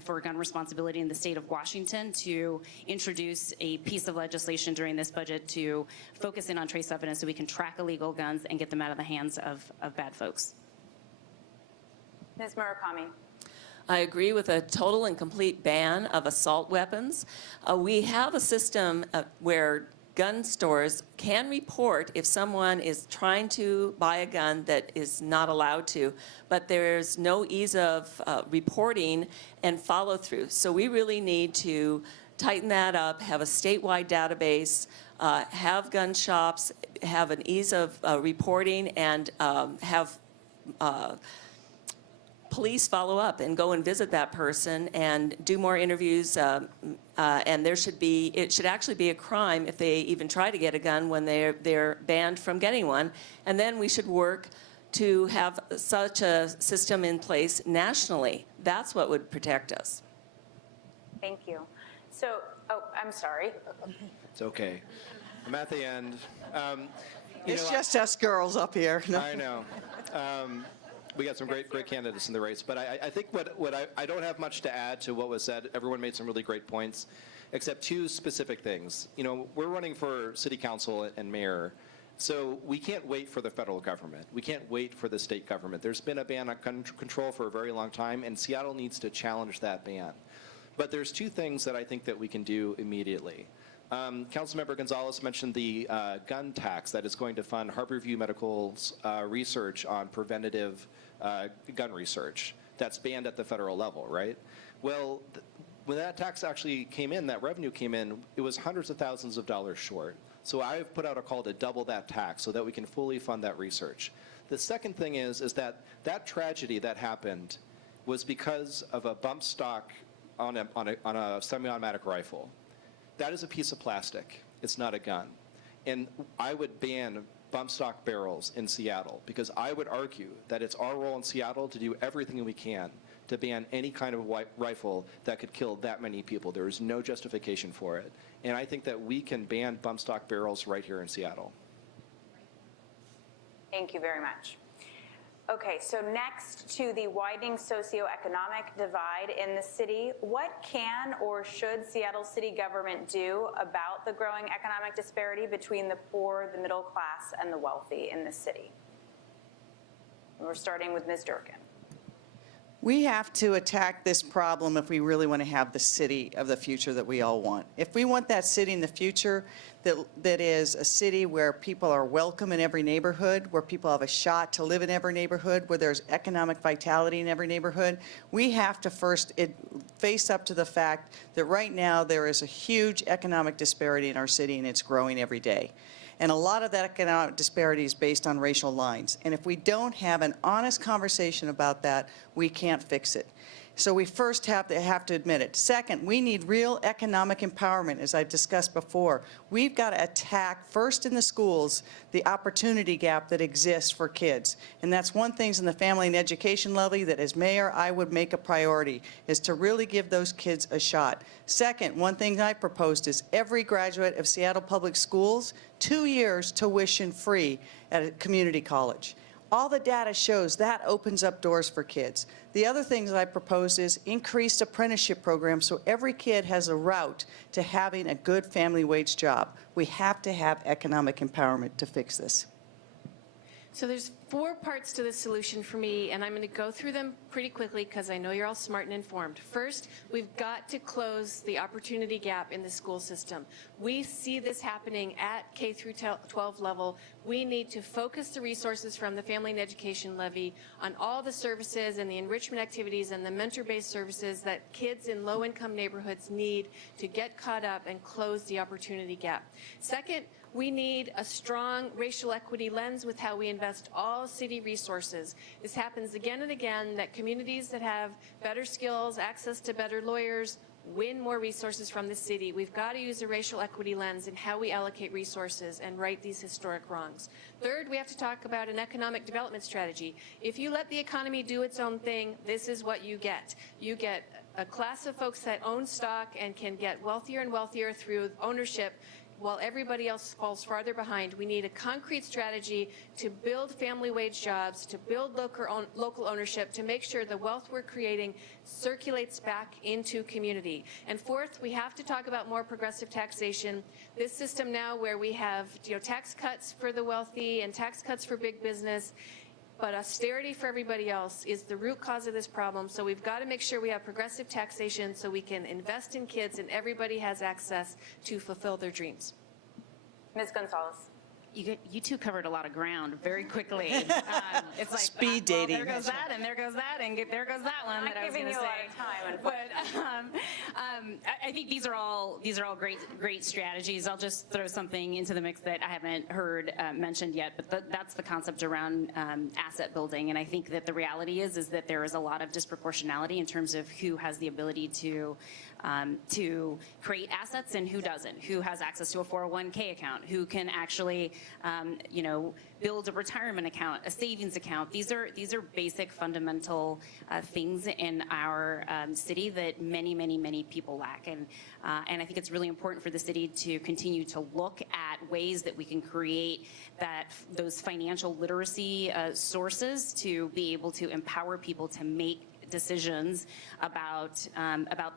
for Gun Responsibility in the state of Washington to introduce a piece of legislation during this budget to focus in on trace evidence so we can track illegal guns and get them out of the hands of bad folks. Ms. Murakami. I agree with a total and complete ban of assault weapons. We have a system where gun stores can report if someone is trying to buy a gun that is not allowed to, but there's no ease of reporting and follow through. So we really need to tighten that up, have a statewide database, have gun shops, have an ease of reporting, and have police follow up and go and visit that person and do more interviews. And it should actually be a crime if they even try to get a gun when they're banned from getting one. And then we should work to have such a system in place nationally. That's what would protect us. Thank you. So, oh, I'm sorry. It's okay. I'm at the end. It's just us girls up here. No. I know. We got some great candidates in the race, but I think I don't have much to add to what was said. Everyone made some really great points, except two specific things. You know, we're running for city council and mayor, so we can't wait for the federal government. We can't wait for the state government. There's been a ban on gun control for a very long time, and Seattle needs to challenge that ban. But there's two things that I think that we can do immediately. Councilmember Gonzalez mentioned the gun tax that is going to fund Harborview Medical's research on preventative gun research. That's banned at the federal level, right? Well, when that tax actually came in, that revenue came in, it was hundreds of thousands of dollars short. So I've put out a call to double that tax so that we can fully fund that research. The second thing is that tragedy that happened was because of a bump stock on a semi-automatic rifle. That is a piece of plastic. It's not a gun. And I would ban bump stock barrels in Seattle because I would argue that it's our role in Seattle to do everything we can to ban any kind of rifle that could kill that many people. There is no justification for it. And I think that we can ban bump stock barrels right here in Seattle. Thank you very much. Okay, so next to the widening socioeconomic divide in the city, what can or should Seattle city government do about the growing economic disparity between the poor, the middle class, and the wealthy in the city? And we're starting with Ms. Durkin. We have to attack this problem if we really want to have the city of the future that we all want. If we want that city in the future that is a city where people are welcome in every neighborhood, where people have a shot to live in every neighborhood, where there's economic vitality in every neighborhood, we have to first face up to the fact that right now there is a huge economic disparity in our city, and it's growing every day. And a lot of that economic disparity is based on racial lines. And if we don't have an honest conversation about that, we can't fix it. So we first have to admit it. Second, we need real economic empowerment, as I've discussed before. We've got to attack, first in the schools, the opportunity gap that exists for kids. And that's one thing in the family and education levy that as mayor I would make a priority, is to really give those kids a shot. Second, one thing I proposed is every graduate of Seattle Public Schools, 2 years tuition free at a community college. All the data shows that opens up doors for kids. The other things I proposed is increased apprenticeship programs so every kid has a route to having a good family wage job. We have to have economic empowerment to fix this. So there's 4 parts to the solution for me, and I'm going to go through them pretty quickly because I know you're all smart and informed. First, we've got to close the opportunity gap in the school system. We see this happening at K through 12 level. We need to focus the resources from the Family and Education Levy on all the services and the enrichment activities and the mentor-based services that kids in low-income neighborhoods need to get caught up and close the opportunity gap. Second, we need a strong racial equity lens with how we invest all city resources. This happens again and again, that communities that have better skills, access to better lawyers, win more resources from the city. We've got to use a racial equity lens in how we allocate resources and right these historic wrongs. Third, we have to talk about an economic development strategy. If you let the economy do its own thing, this is what you get. You get a class of folks that own stock and can get wealthier and wealthier through ownership, while everybody else falls farther behind. We need a concrete strategy to build family wage jobs, to build local ownership, to make sure the wealth we're creating circulates back into community. And fourth, we have to talk about more progressive taxation. This system now where we have tax cuts for the wealthy and tax cuts for big business, but austerity for everybody else is the root cause of this problem. So we've got to make sure we have progressive taxation so we can invest in kids and everybody has access to fulfill their dreams. Ms. Gonzalez. You two covered a lot of ground very quickly. It's like Speed well, dating. there goes that, and there goes that, and there goes that one. I'm not that I was giving going you to a say. lot of time. But I think these are all great strategies. I'll just throw something into the mix that I haven't heard mentioned yet, but that's the concept around asset building. And I think that the reality is that there is a lot of disproportionality in terms of who has the ability to create assets and who doesn't, who has access to a 401k account, who can actually, build a retirement account, a savings account. These are basic fundamental things in our city that many people lack. And I think it's really important for the city to continue to look at ways that we can create those financial literacy sources to be able to empower people to make decisions about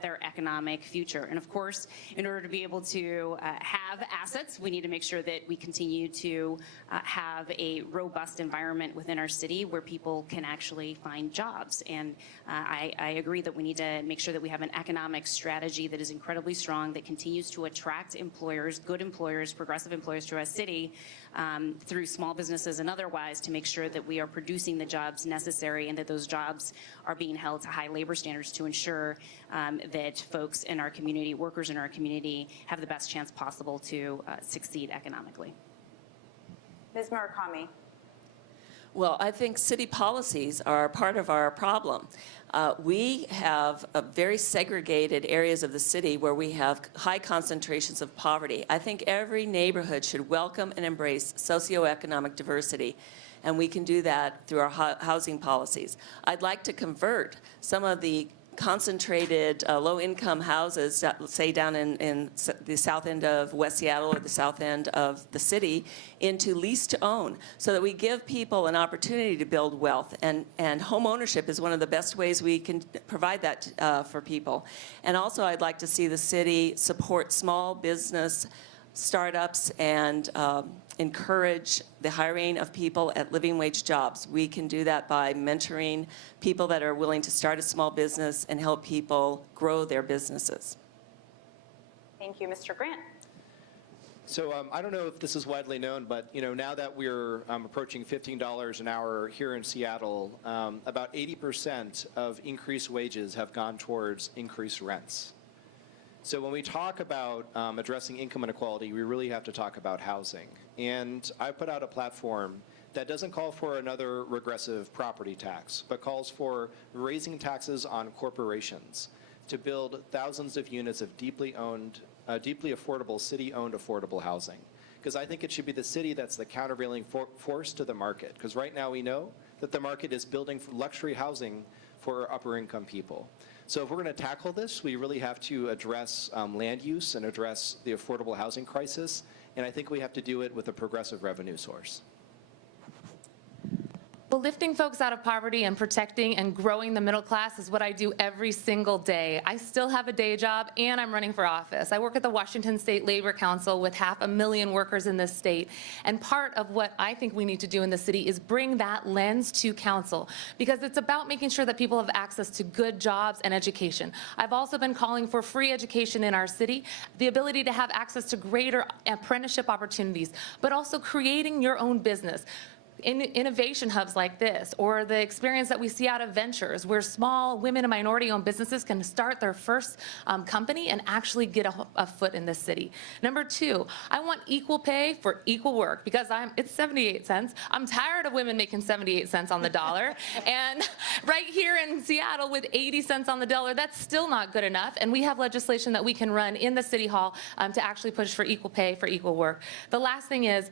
their economic future. And of course, in order to be able to have assets, we need to make sure that we continue to have a robust environment within our city where people can actually find jobs. And I agree that we need to make sure that we have an economic strategy that is incredibly strong, that continues to attract employers, good employers, progressive employers to our city, through small businesses and otherwise, to make sure that we are producing the jobs necessary and that those jobs are being held to high labor standards to ensure that folks in our community, workers in our community, have the best chance possible to succeed economically. Ms. Murakami. Well, I think city policies are part of our problem. We have very segregated areas of the city where we have high concentrations of poverty. I think every neighborhood should welcome and embrace socioeconomic diversity, and we can do that through our housing policies. I'd like to convert some of the concentrated low-income houses, say down in the south end of West Seattle or the south end of the city, into lease-to-own, so that we give people an opportunity to build wealth. And home ownership is one of the best ways we can provide that for people. And also, I'd like to see the city support small business startups and encourage the hiring of people at living wage jobs. We can do that by mentoring people that are willing to start a small business and help people grow their businesses. Thank you, Mr. Grant. So I don't know if this is widely known, but now that we're approaching $15 an hour here in Seattle, about 80% of increased wages have gone towards increased rents. So when we talk about addressing income inequality, we really have to talk about housing. And I put out a platform that doesn't call for another regressive property tax, but calls for raising taxes on corporations to build thousands of units of deeply affordable, city-owned affordable housing. Because I think it should be the city that's the countervailing force to the market. Because right now we know that the market is building luxury housing for upper-income people. So if we're going to tackle this, we really have to address land use and address the affordable housing crisis. And I think we have to do it with a progressive revenue source. Well, lifting folks out of poverty and protecting and growing the middle class is what I do every single day. I still have a day job, and I'm running for office. I work at the Washington State Labor Council with 500,000 workers in this state. And part of what I think we need to do in the city is bring that lens to council, because it's about making sure that people have access to good jobs and education. I've also been calling for free education in our city, the ability to have access to greater apprenticeship opportunities, but also creating your own business. Innovation hubs like this, or the experience that we see out of ventures, where small women and minority-owned businesses can start their first company and actually get a foot in this city. Number two, I want equal pay for equal work, because it's 78 cents. I'm tired of women making 78 cents on the dollar. And right here in Seattle with 80 cents on the dollar, that's still not good enough. And we have legislation that we can run in the City Hall to actually push for equal pay for equal work. The last thing is,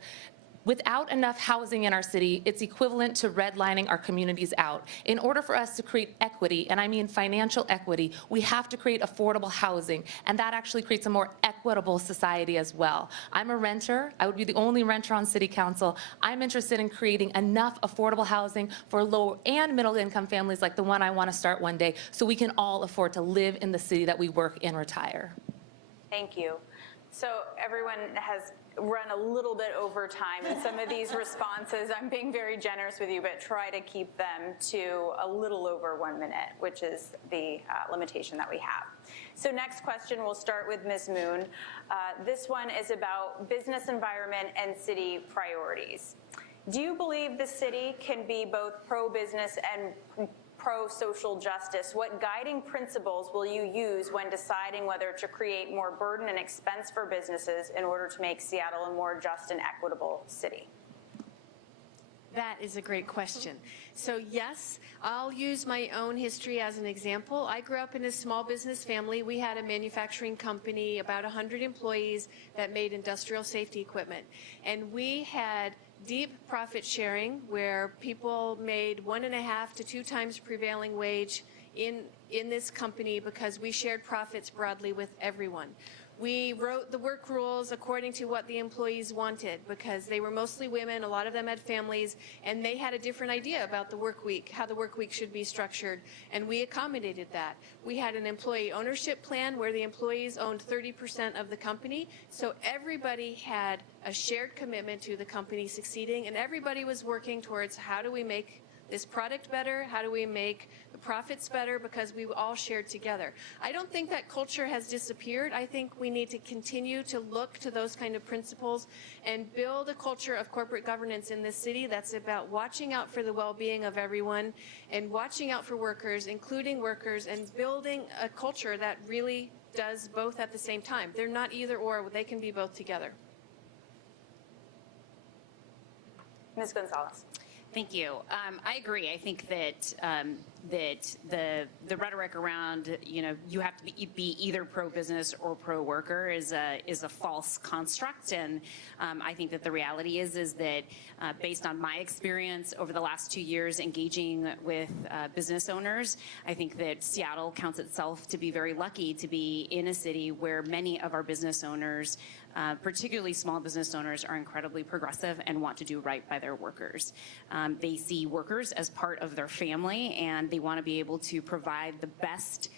without enough housing in our city, it's equivalent to redlining our communities out. In order for us to create equity, and I mean financial equity, we have to create affordable housing, and that actually creates a more equitable society as well. I'm a renter. I would be the only renter on city council. I'm interested in creating enough affordable housing for low and middle income families like the one I want to start one day, so we can all afford to live in the city that we work and retire. Thank you. So everyone has run a little bit over time in some of these responses. I'm being very generous with you, but try to keep them to a little over 1 minute, which is the limitation that we have. So next question, we'll start with Ms. Moon. This one is about business environment and city priorities. Do you believe the city can be both pro-business and pro-social justice? What guiding principles will you use when deciding whether to create more burden and expense for businesses in order to make Seattle a more just and equitable city? That is a great question. So yes, I'll use my own history as an example. I grew up in a small business family. We had a manufacturing company, about 100 employees, that made industrial safety equipment. And we had deep profit sharing, where people made 1.5 to 2 times prevailing wage in this company, because we shared profits broadly with everyone. We wrote the work rules according to what the employees wanted, because they were mostly women, a lot of them had families, and they had a different idea about the work week, how the work week should be structured, and we accommodated that. We had an employee ownership plan where the employees owned 30% of the company, so everybody had a shared commitment to the company succeeding, and everybody was working towards, how do we make this product better? How do we make the profits better? Because we all shared together. I don't think that culture has disappeared. I think we need to continue to look to those kind of principles and build a culture of corporate governance in this city that's about watching out for the well-being of everyone and watching out for workers, including workers, and building a culture that really does both at the same time. They're not either or, they can be both together. Ms. Gonzalez. Thank you. I agree. I think that the rhetoric around, you have to be either pro-business or pro-worker is a false construct, and I think that the reality is that based on my experience over the last 2 years engaging with business owners, I think that Seattle counts itself to be very lucky to be in a city where many of our business owners, particularly small business owners, are incredibly progressive and want to do right by their workers. They see workers as part of their family, and they want to be able to provide the best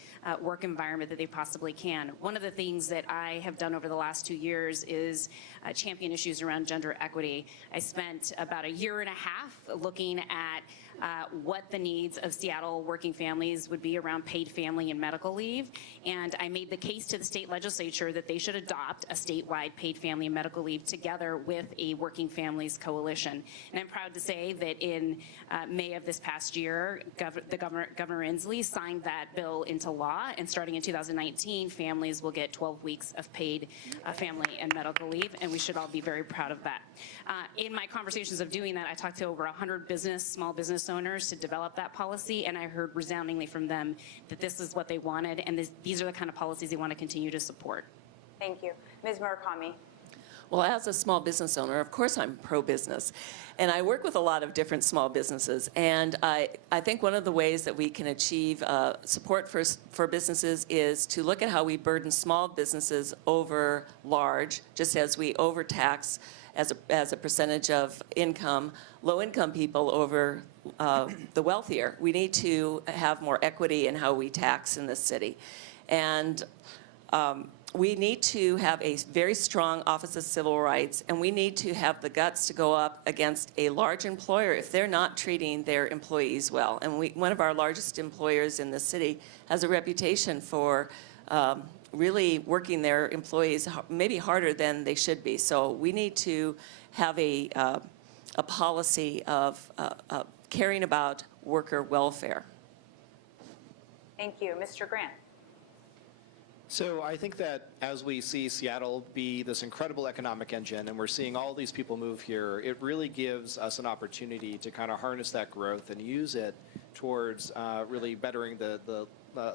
work environment that they possibly can. One of the things that I have done over the last 2 years is champion issues around gender equity. I spent about a year and a half looking at what the needs of Seattle working families would be around paid family and medical leave. And I made the case to the state legislature that they should adopt a statewide paid family and medical leave together with a working families coalition. And I'm proud to say that in May of this past year, Governor Inslee signed that bill into law. And starting in 2019, families will get 12 weeks of paid family and medical leave. And we should all be very proud of that. In my conversations of doing that, I talked to over 100 small business owners to develop that policy, and I heard resoundingly from them that this is what they wanted, and these are the kind of policies they want to continue to support. Thank you. Ms. Murakami. Well, as a small business owner, of course I'm pro-business. And I work with a lot of different small businesses. And I think one of the ways that we can achieve support for businesses is to look at how we burden small businesses over large, just as we overtax as a percentage of income, low-income people over the wealthier. We need to have more equity in how we tax in this city. And we need to have a very strong Office of Civil Rights, and we need to have the guts to go up against a large employer if they're not treating their employees well. And one of our largest employers in the city has a reputation for really working their employees maybe harder than they should be. So we need to have a policy of caring about worker welfare. Thank you. Mr. Grant. So I think that as we see Seattle be this incredible economic engine and we're seeing all these people move here, it really gives us an opportunity to kind of harness that growth and use it towards really bettering the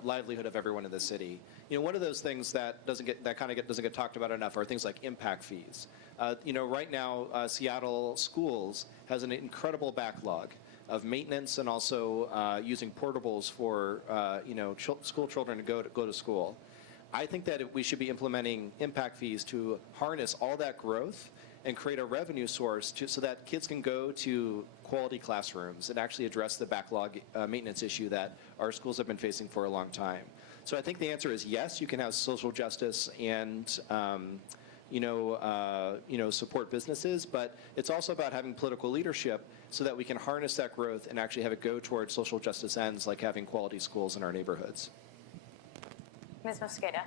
livelihood of everyone in the city. You know, one of those things that doesn't get talked about enough are things like impact fees. You know, right now Seattle schools has an incredible backlog of maintenance and also using portables for school children to go to school. I think that we should be implementing impact fees to harness all that growth and create a revenue source so that kids can go to quality classrooms and actually address the backlog maintenance issue that our schools have been facing for a long time. So I think the answer is yes, you can have social justice and support businesses, but it's also about having political leadership so that we can harness that growth and actually have it go towards social justice ends like having quality schools in our neighborhoods. Ms. Mosqueda.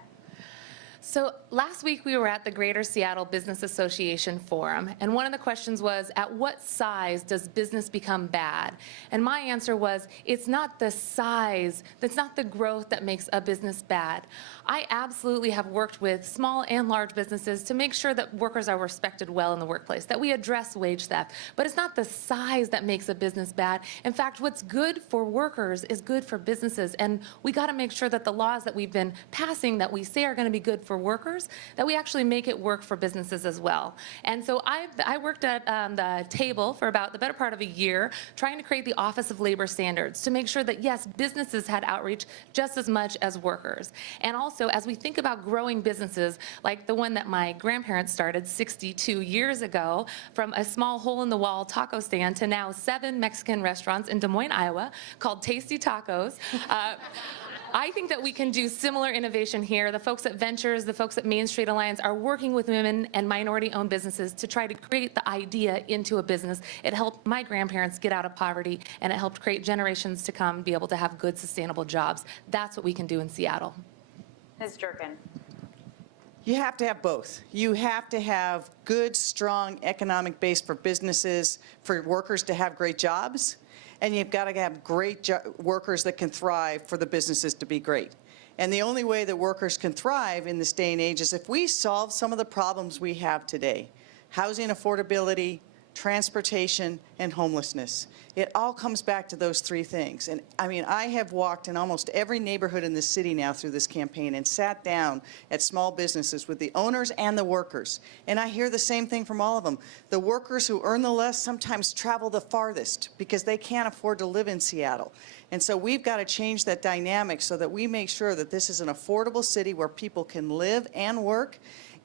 So last week we were at the Greater Seattle Business Association Forum, and one of the questions was, at what size does business become bad? And my answer was, it's not the size, that's not the growth that makes a business bad. I absolutely have worked with small and large businesses to make sure that workers are respected well in the workplace, that we address wage theft. But it's not the size that makes a business bad. In fact, what's good for workers is good for businesses, and we got to make sure that the laws that we've been passing that we say are going to be good for workers, that we actually make it work for businesses as well. And so I worked at the table for about the better part of a year trying to create the Office of Labor Standards to make sure that, yes, businesses had outreach just as much as workers. And also, as we think about growing businesses like the one that my grandparents started 62 years ago, from a small hole-in-the-wall taco stand to now 7 Mexican restaurants in Des Moines, Iowa, called Tasty Tacos, I think that we can do similar innovation here. The folks at Ventures, the folks at Main Street Alliance are working with women and minority-owned businesses to try to create the idea into a business. It helped my grandparents get out of poverty, and it helped create generations to come be able to have good, sustainable jobs. That's what we can do in Seattle. Ms. Durkin. You have to have both. You have to have good, strong economic base for businesses, for workers to have great jobs, and you've got to have great workers that can thrive for the businesses to be great. And the only way that workers can thrive in this day and age is if we solve some of the problems we have today: housing affordability, transportation, and homelessness. It all comes back to those 3 things. And I mean, I have walked in almost every neighborhood in the city now through this campaign and sat down at small businesses with the owners and the workers. And I hear the same thing from all of them. The workers who earn the less sometimes travel the farthest because they can't afford to live in Seattle. And so we've got to change that dynamic so that we make sure that this is an affordable city where people can live and work.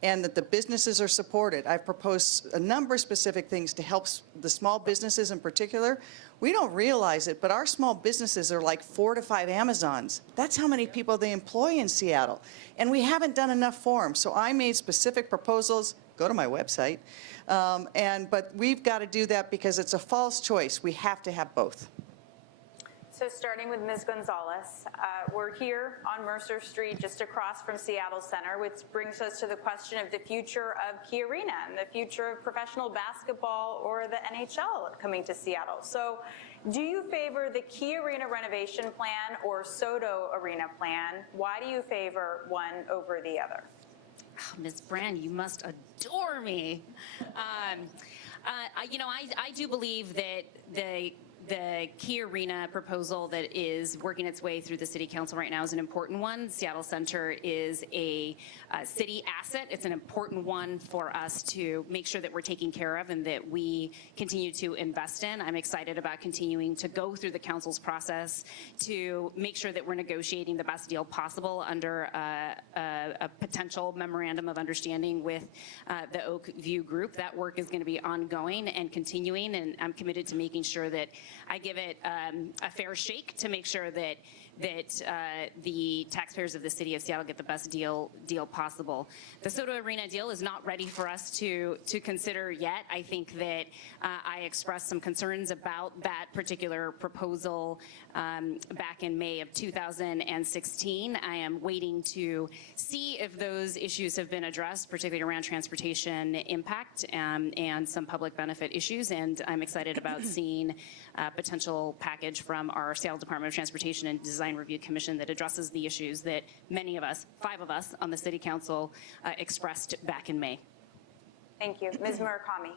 and that the businesses are supported. I've proposed a number of specific things to help the small businesses in particular. We don't realize it, but our small businesses are like 4 to 5 Amazons. That's how many people they employ in Seattle. And we haven't done enough for them. So I made specific proposals. Go to my website. But we've got to do that because it's a false choice. We have to have both. So starting with Ms. Gonzalez, we're here on Mercer Street, just across from Seattle Center, which brings us to the question of the future of Key Arena and the future of professional basketball or the NHL coming to Seattle. So do you favor the Key Arena renovation plan or SoDo Arena plan? Why do you favor one over the other? Oh, Ms. Brand, you must adore me. I do believe that the Key Arena proposal that is working its way through the City Council right now is an important one. Seattle Center is a city asset. It's an important one for us to make sure that we're taking care of and that we continue to invest in. I'm excited about continuing to go through the council's process to make sure that we're negotiating the best deal possible under a potential memorandum of understanding with the Oak View Group. That work is going to be ongoing and continuing, and I'm committed to making sure that I give it a fair shake to make sure that the taxpayers of the city of Seattle get the best deal possible. The SoDo Arena deal is not ready for us to consider yet. I think that I expressed some concerns about that particular proposal back in May of 2016. I am waiting to see if those issues have been addressed, particularly around transportation impact and some public benefit issues, and I'm excited about seeing a potential package from our Seattle Department of Transportation and Design Review Commission that addresses the issues that many of us, 5 of us on the City Council, expressed back in May. Thank you. Ms. Murakami.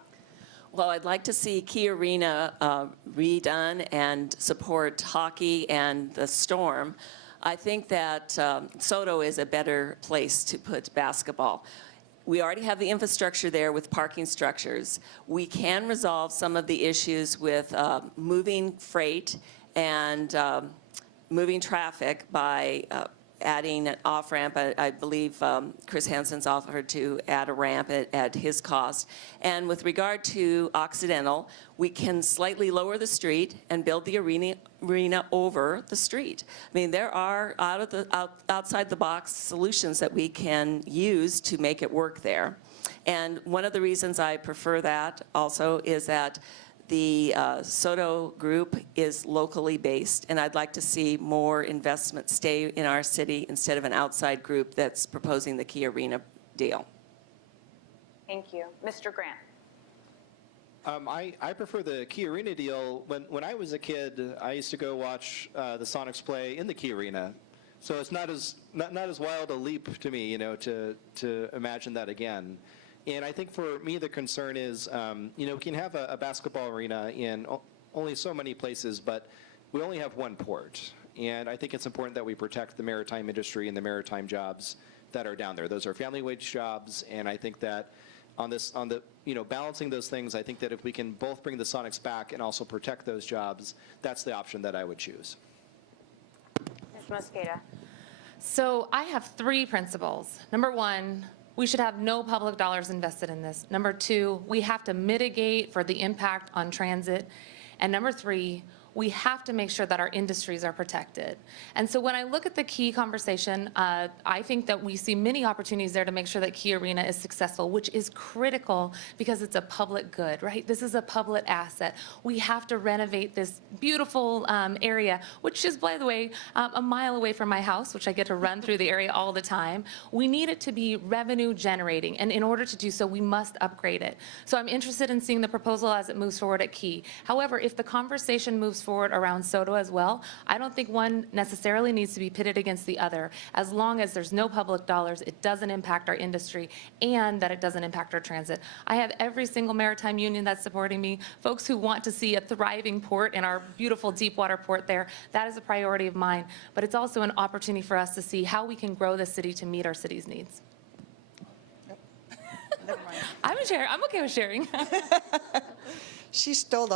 Well, I'd like to see Key Arena redone and support hockey and the Storm. I think that SoDo is a better place to put basketball. We already have the infrastructure there with parking structures. We can resolve some of the issues with moving freight and moving traffic by adding an off-ramp. I believe Chris Hansen's offered to add a ramp at his cost. And with regard to Occidental, we can slightly lower the street and build the arena over the street. I mean, there are outside the box solutions that we can use to make it work there. And one of the reasons I prefer that also is that the SoDo group is locally based, and I'd like to see more investment stay in our city instead of an outside group that's proposing the Key Arena deal. Thank you. Mr. Grant. I prefer the Key Arena deal. When I was a kid, I used to go watch the Sonics play in the Key Arena. So it's not as wild a leap to me, to imagine that again. And I think for me, the concern is, we can have a basketball arena in only so many places, but we only have one port. And I think it's important that we protect the maritime industry and the maritime jobs that are down there. Those are family wage jobs, and I think that balancing those things, I think that if we can both bring the Sonics back and also protect those jobs, that's the option that I would choose. Ms. Mosqueda. So I have 3 principles. Number 1, we should have no public dollars invested in this. Number 2, we have to mitigate for the impact on transit. And number 3, we have to make sure that our industries are protected. And so when I look at the Key conversation, I think that we see many opportunities there to make sure that Key Arena is successful, which is critical because it's a public good, right? This is a public asset. We have to renovate this beautiful area, which is, by the way, a mile away from my house, which I get to run through the area all the time. We need it to be revenue generating, and in order to do so, we must upgrade it. So I'm interested in seeing the proposal as it moves forward at Key. However, if the conversation moves forward around SoDo as well, I don't think one necessarily needs to be pitted against the other. As long as there's no public dollars, it doesn't impact our industry, and that it doesn't impact our transit. I have every single maritime union that's supporting me, folks who want to see a thriving port in our beautiful deep water port there. That is a priority of mine, but it's also an opportunity for us to see how we can grow the city to meet our city's needs. Never mind. I'm okay with sharing. She stole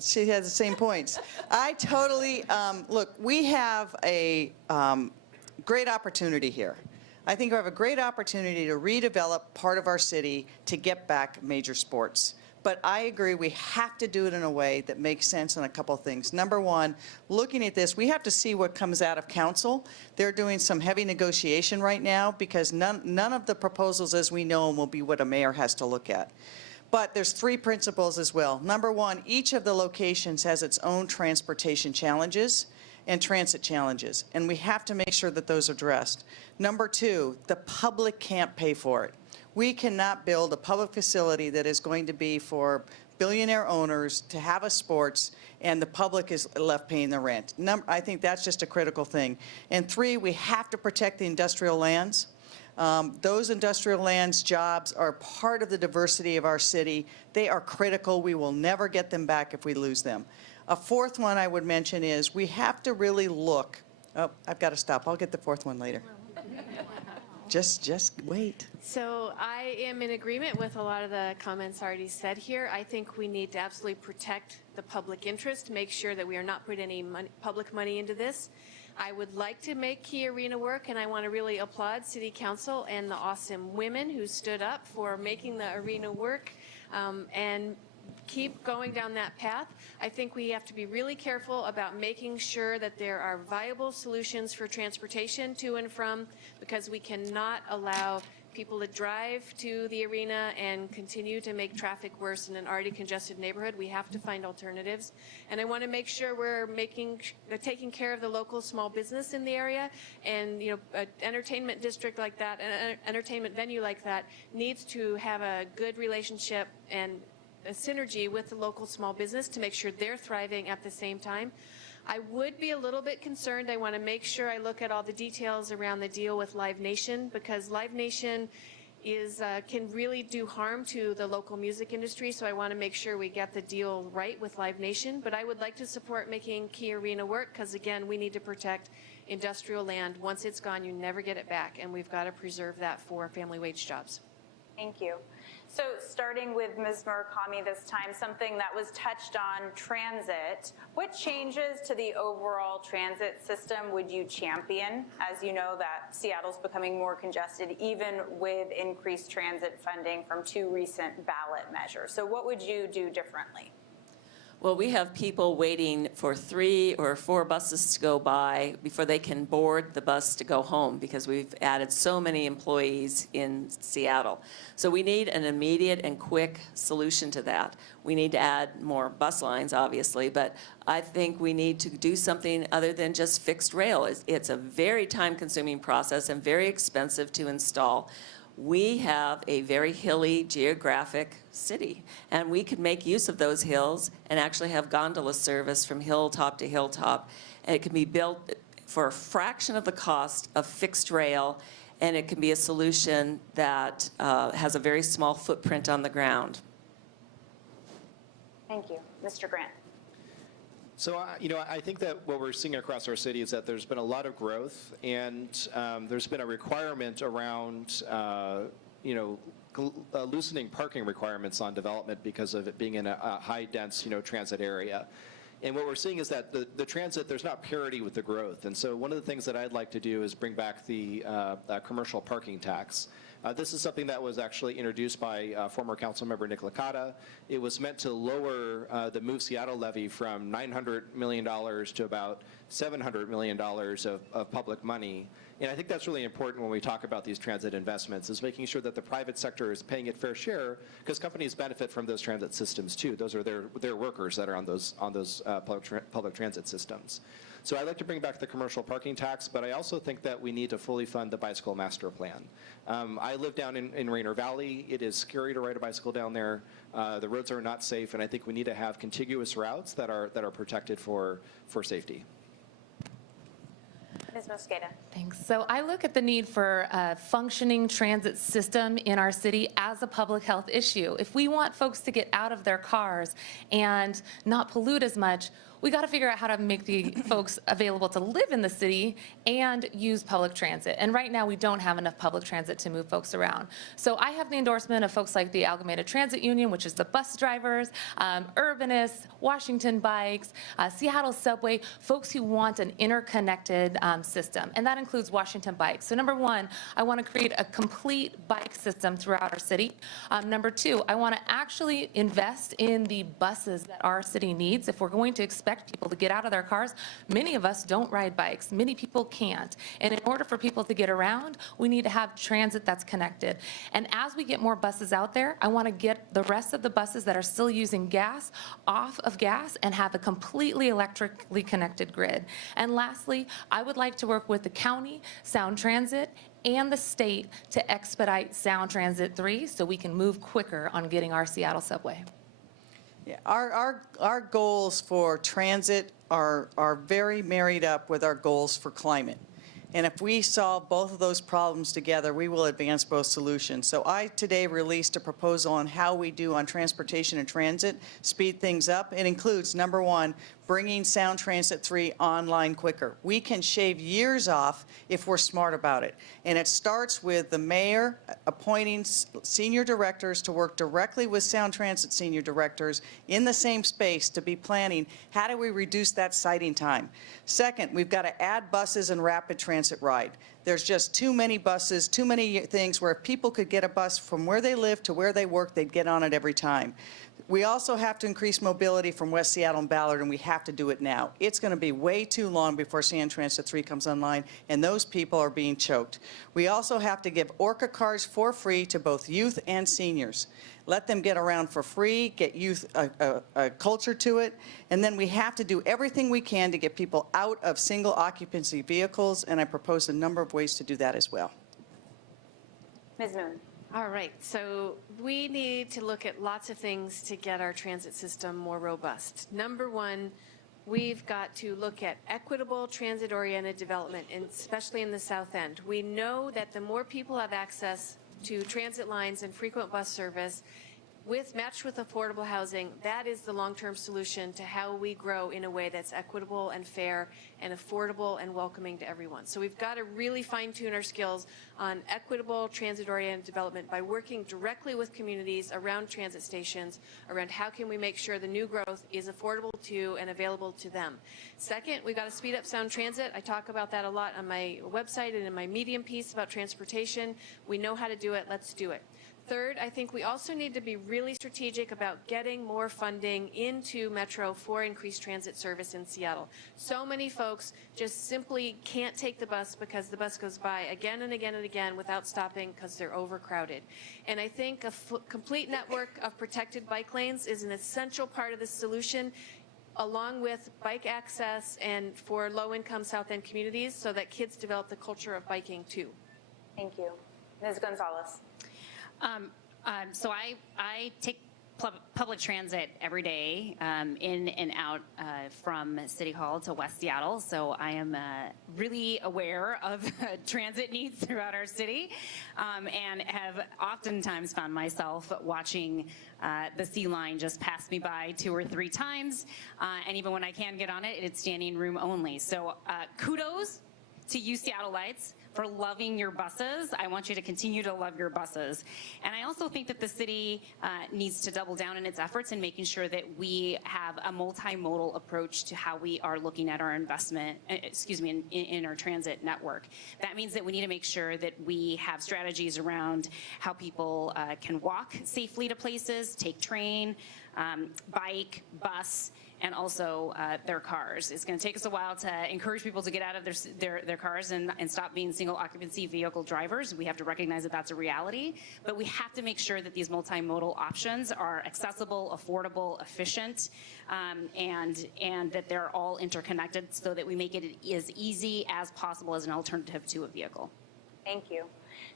she has the same points. I totally, look, we have a great opportunity here. I think we have a great opportunity to redevelop part of our city to get back major sports. But I agree, we have to do it in a way that makes sense on a couple of things. Number one, looking at this, we have to see what comes out of council. They're doing some heavy negotiation right now because none of the proposals as we know them will be what a mayor has to look at. But there's 3 principles as well. Number one, each of the locations has its own transportation challenges and transit challenges, and we have to make sure that those are addressed. Number 2, the public can't pay for it. We cannot build a public facility that is going to be for billionaire owners to have a sports and the public is left paying the rent. I think that's just a critical thing. And 3, we have to protect the industrial lands. Those industrial lands jobs are part of the diversity of our city. They are critical. We will never get them back if we lose them. A 4th one I would mention is we have to really look. Oh, I've got to stop. I'll get the 4th one later. Just wait. So I am in agreement with a lot of the comments already said here. I think we need to absolutely protect the public interest, make sure that we are not putting any public money into this. I would like to make Key Arena work, and I want to really applaud City Council and the awesome women who stood up for making the arena work and keep going down that path. I think we have to be really careful about making sure that there are viable solutions for transportation to and from, because we cannot allow people to drive to the arena and continue to make traffic worse in an already congested neighborhood. We have to find alternatives. And I want to make sure we're taking care of the local small business in the area. And, you know, an entertainment district like that, an entertainment venue like that needs to have a good relationship and a synergy with the local small business to make sure they're thriving at the same time. I would be a little bit concerned. I want to make sure I look at all the details around the deal with Live Nation, because Live Nation can really do harm to the local music industry, so I want to make sure we get the deal right with Live Nation. But I would like to support making Key Arena work, because again, we need to protect industrial land. Once it's gone, you never get it back, and we've got to preserve that for family wage jobs. Thank you. So starting with Ms. Murakami this time, something that was touched on, transit. What changes to the overall transit system would you champion? As you know, that Seattle's becoming more congested, even with increased transit funding from 2 recent ballot measures. So what would you do differently? Well, we have people waiting for 3 or 4 buses to go by before they can board the bus to go home, because we've added so many employees in Seattle. So we need an immediate and quick solution to that. We need to add more bus lines, obviously, but I think we need to do something other than just fixed rail. It's a very time-consuming process and very expensive to install. We have a very hilly geographic city, and we could make use of those hills and actually have gondola service from hilltop to hilltop. And it can be built for a fraction of the cost of fixed rail, and it can be a solution that has a very small footprint on the ground. Thank you. Mr. Grant. So, I think that what we're seeing across our city is that there's been a lot of growth, and there's been a requirement around, loosening parking requirements on development because of it being in a high-dense, transit area. And what we're seeing is that the transit, there's not parity with the growth. And so one of the things that I'd like to do is bring back the commercial parking tax. This is something that was actually introduced by former council member Nick Licata. It was meant to lower the Move Seattle levy from $900 million to about $700 million of public money. And I think that's really important when we talk about these transit investments, is making sure that the private sector is paying its fair share, because companies benefit from those transit systems too. Those are their workers that are on those public transit systems. So I'd like to bring back the commercial parking tax, but I also think that we need to fully fund the bicycle master plan. I live down in Rainier Valley. It is scary to ride a bicycle down there. The roads are not safe, and I think we need to have contiguous routes that are protected for safety. Ms. Mosqueda. Thanks. So I look at the need for a functioning transit system in our city as a public health issue. If we want folks to get out of their cars and not pollute as much, we got to figure out how to make the folks available to live in the city and use public transit. And right now, we don't have enough public transit to move folks around. So I have the endorsement of folks like the Amalgamated Transit Union, which is the bus drivers, Urbanists, Washington Bikes, Seattle Subway, folks who want an interconnected system. And that includes Washington Bikes. So number one, I want to create a complete bike system throughout our city. Number two, I want to actually invest in the buses that our city needs. If we're going to expect people to get out of their cars, many of us don't ride bikes. Many people can't. And in order for people to get around, we need to have transit that's connected. And as we get more buses out there, I want to get the rest of the buses that are still using gas off of gas and have a completely electrically connected grid. And lastly, I would like to work with the county, Sound Transit, and the state to expedite Sound Transit 3 so we can move quicker on getting our Seattle subway. Yeah, our goals for transit are very married up with our goals for climate. And if we solve both of those problems together, we will advance both solutions. So I today released a proposal on how we do on transportation and transit, speed things up. It includes, number one, bringing Sound Transit 3 online quicker. We can shave years off if we're smart about it. And it starts with the mayor appointing senior directors to work directly with Sound Transit senior directors in the same space to be planning how do we reduce that sighting time. Second, we've got to add buses and rapid transit ride. There's just too many buses, too many things where if people could get a bus from where they live to where they work, they'd get on it every time. We also have to increase mobility from West Seattle and Ballard, and we have to do it now. It's going to be way too long before Sound Transit 3 comes online, and those people are being choked. We also have to give Orca cars for free to both youth and seniors. Let them get around for free, get youth a culture to it, and then we have to do everything we can to get people out of single occupancy vehicles, and I propose a number of ways to do that as well. Ms. Moon. All right, so we need to look at lots of things to get our transit system more robust. Number one, we've got to look at equitable transit-oriented development, and especially in the South End. We know that the more people have access to transit lines and frequent bus service, matched with affordable housing, that is the long-term solution to how we grow in a way that's equitable and fair and affordable and welcoming to everyone. So we've got to really fine-tune our skills on equitable transit-oriented development by working directly with communities around transit stations, around how can we make sure the new growth is affordable to and available to them. Second, we've got to speed up Sound Transit. I talk about that a lot on my website and in my Medium piece about transportation. We know how to do it. Let's do it. Third, I think we also need to be really strategic about getting more funding into Metro for increased transit service in Seattle. So many folks just simply can't take the bus because the bus goes by again and again and again without stopping because they're overcrowded. And I think a complete network of protected bike lanes is an essential part of the solution, along with bike access and for low-income South End communities so that kids develop the culture of biking too. Thank you. Ms. Gonzalez. So I take public transit every day in and out from City Hall to West Seattle, so I am really aware of transit needs throughout our city and have oftentimes found myself watching the C line just pass me by 2 or 3 times, and even when I can get on it, it's standing room only. So kudos to you Seattleites for loving your buses. I want you to continue to love your buses. And I also think that the city needs to double down in its efforts in making sure that we have a multimodal approach to how we are looking at our investment, in our transit network. That means that we need to make sure that we have strategies around how people can walk safely to places, take train, bike, bus, and also their cars. It's going to take us a while to encourage people to get out of their cars and stop being single occupancy vehicle drivers. We have to recognize that that's a reality, but we have to make sure that these multimodal options are accessible, affordable, efficient, and that they're all interconnected so that we make it as easy as possible as an alternative to a vehicle. Thank you.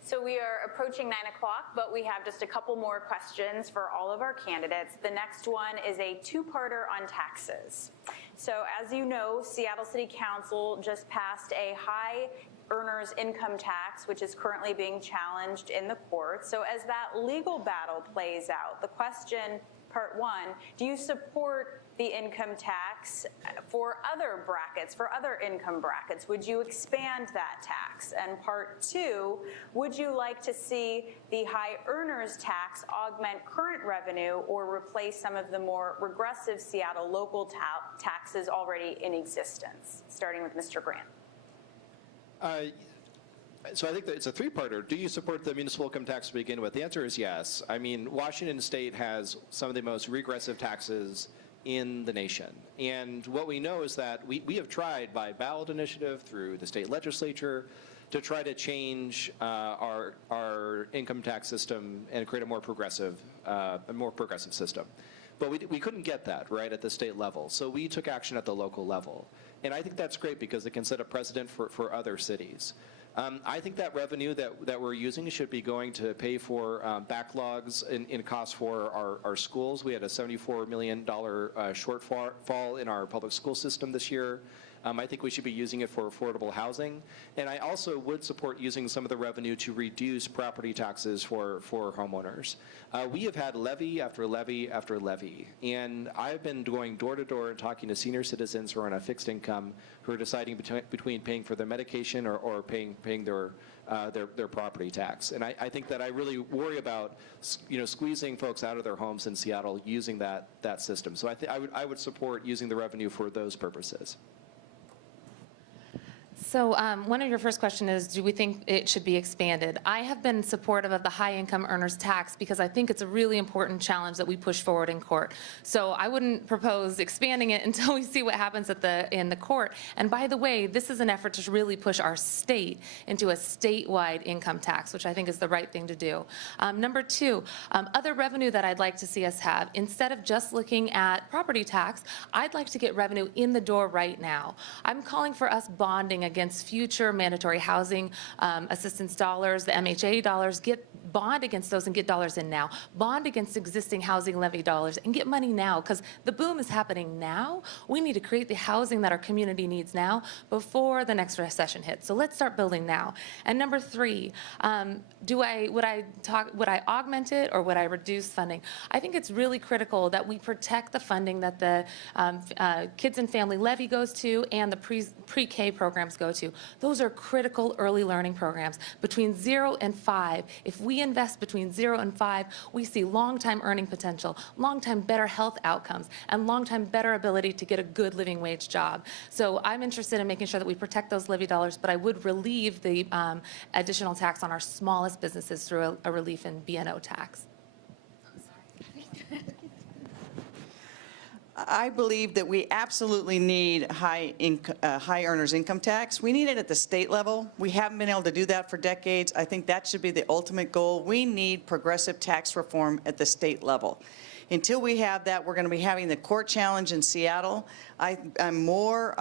So we are approaching 9 o'clock, but we have just a couple more questions for all of our candidates. The next one is a 2-parter on taxes. So as you know, Seattle City Council just passed a high earners income tax, which is currently being challenged in the courts. So as that legal battle plays out, the question, part 1, do you support the income tax for other brackets, for other income brackets? Would you expand that tax? And part two, would you like to see the high earners tax augment current revenue or replace some of the more regressive Seattle local taxes already in existence? Starting with Mr. Grant. So I think that it's a three-parter. Do you support the municipal income tax to begin with? The answer is yes. I mean, Washington State has some of the most regressive taxes in the nation. And what we know is that we have tried by ballot initiative through the state legislature to try to change our income tax system and create a more progressive system. But we couldn't get that, right, at the state level. So we took action at the local level. And I think that's great because it can set a precedent for other cities. I think that revenue that we're using should be going to pay for backlogs in costs for our schools. We had a $74 million shortfall in our public school system this year. I think we should be using it for affordable housing. And I also would support using some of the revenue to reduce property taxes for homeowners. We have had levy after levy after levy. And I've been going door to door and talking to senior citizens who are on a fixed income who are deciding between paying for their medication or paying their property tax. And I think that I really worry about squeezing folks out of their homes in Seattle using that system. So I would support using the revenue for those purposes. So one of your first question is, do we think it should be expanded? I have been supportive of the high income earners tax because I think it's a really important challenge that we push forward in court. So I wouldn't propose expanding it until we see what happens in the court. And by the way, this is an effort to really push our state into a statewide income tax, which I think is the right thing to do. Number two, other revenue that I'd like to see us have, instead of just looking at property tax, I'd like to get revenue in the door right now. I'm calling for us bonding against future mandatory housing assistance dollars, the MHA dollars. Bond against those and get dollars in now. Bond against existing housing levy dollars and get money now, because the boom is happening now. We need to create the housing that our community needs now before the next recession hits. So let's start building now. And number three, would I augment it or would I reduce funding? I think it's really critical that we protect the funding that the Kids and Family Levy goes to and the pre-K programs go to. Those are critical early learning programs. Between 0 and 5, if we invest between 0 and 5, we see long-time earning potential, long-time better health outcomes, and long-time better ability to get a good living wage job. So I'm interested in making sure that we protect those levy dollars, but I would relieve the additional tax on our smallest businesses through a relief in B&O tax. I believe that we absolutely need high earners income tax. We need it at the state level. We haven't been able to do that for decades. I think that should be the ultimate goal. We need progressive tax reform at the state level. Until we have that, we're going to be having the court challenge in Seattle. I'm more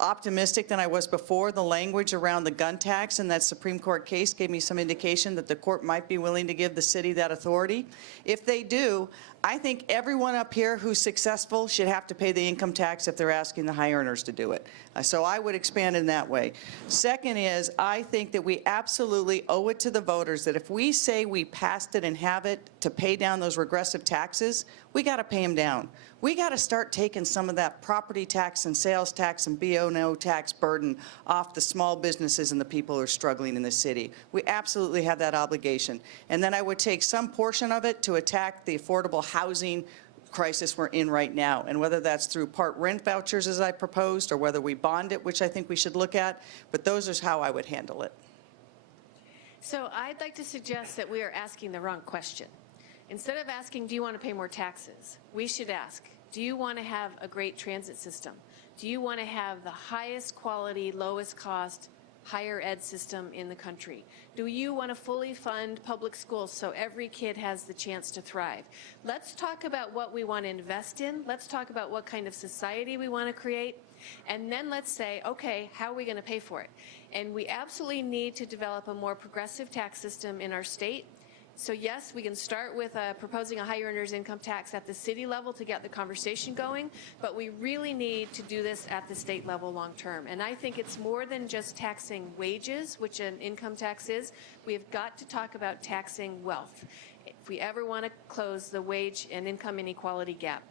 optimistic than I was before. The language around the gun tax in that Supreme Court case gave me some indication that the court might be willing to give the city that authority. If they do, I think everyone up here who's successful should have to pay the income tax if they're asking the high earners to do it. So I would expand in that way. Second is, I think that we absolutely owe it to the voters that if we say we passed it and have it to pay down those regressive taxes, we got to pay them down. We got to start taking some of that property tax and sales tax and B&O tax burden off the small businesses and the people who are struggling in the city. We absolutely have that obligation. And then I would take some portion of it to attack the affordable housing crisis we're in right now. And whether that's through part rent vouchers, as I proposed, or whether we bond it, which I think we should look at, but those are how I would handle it. So I'd like to suggest that we are asking the wrong question. Instead of asking, do you want to pay more taxes, we should ask, do you want to have a great transit system? Do you want to have the highest quality, lowest cost, higher ed system in the country? Do you want to fully fund public schools so every kid has the chance to thrive? Let's talk about what we want to invest in. Let's talk about what kind of society we want to create. And then let's say, okay, how are we going to pay for it? And we absolutely need to develop a more progressive tax system in our state. So yes, we can start with proposing a high earners income tax at the city level to get the conversation going, but we really need to do this at the state level long term. And I think it's more than just taxing wages, which an income tax is. We have got to talk about taxing wealth if we ever want to close the wage and income inequality gap.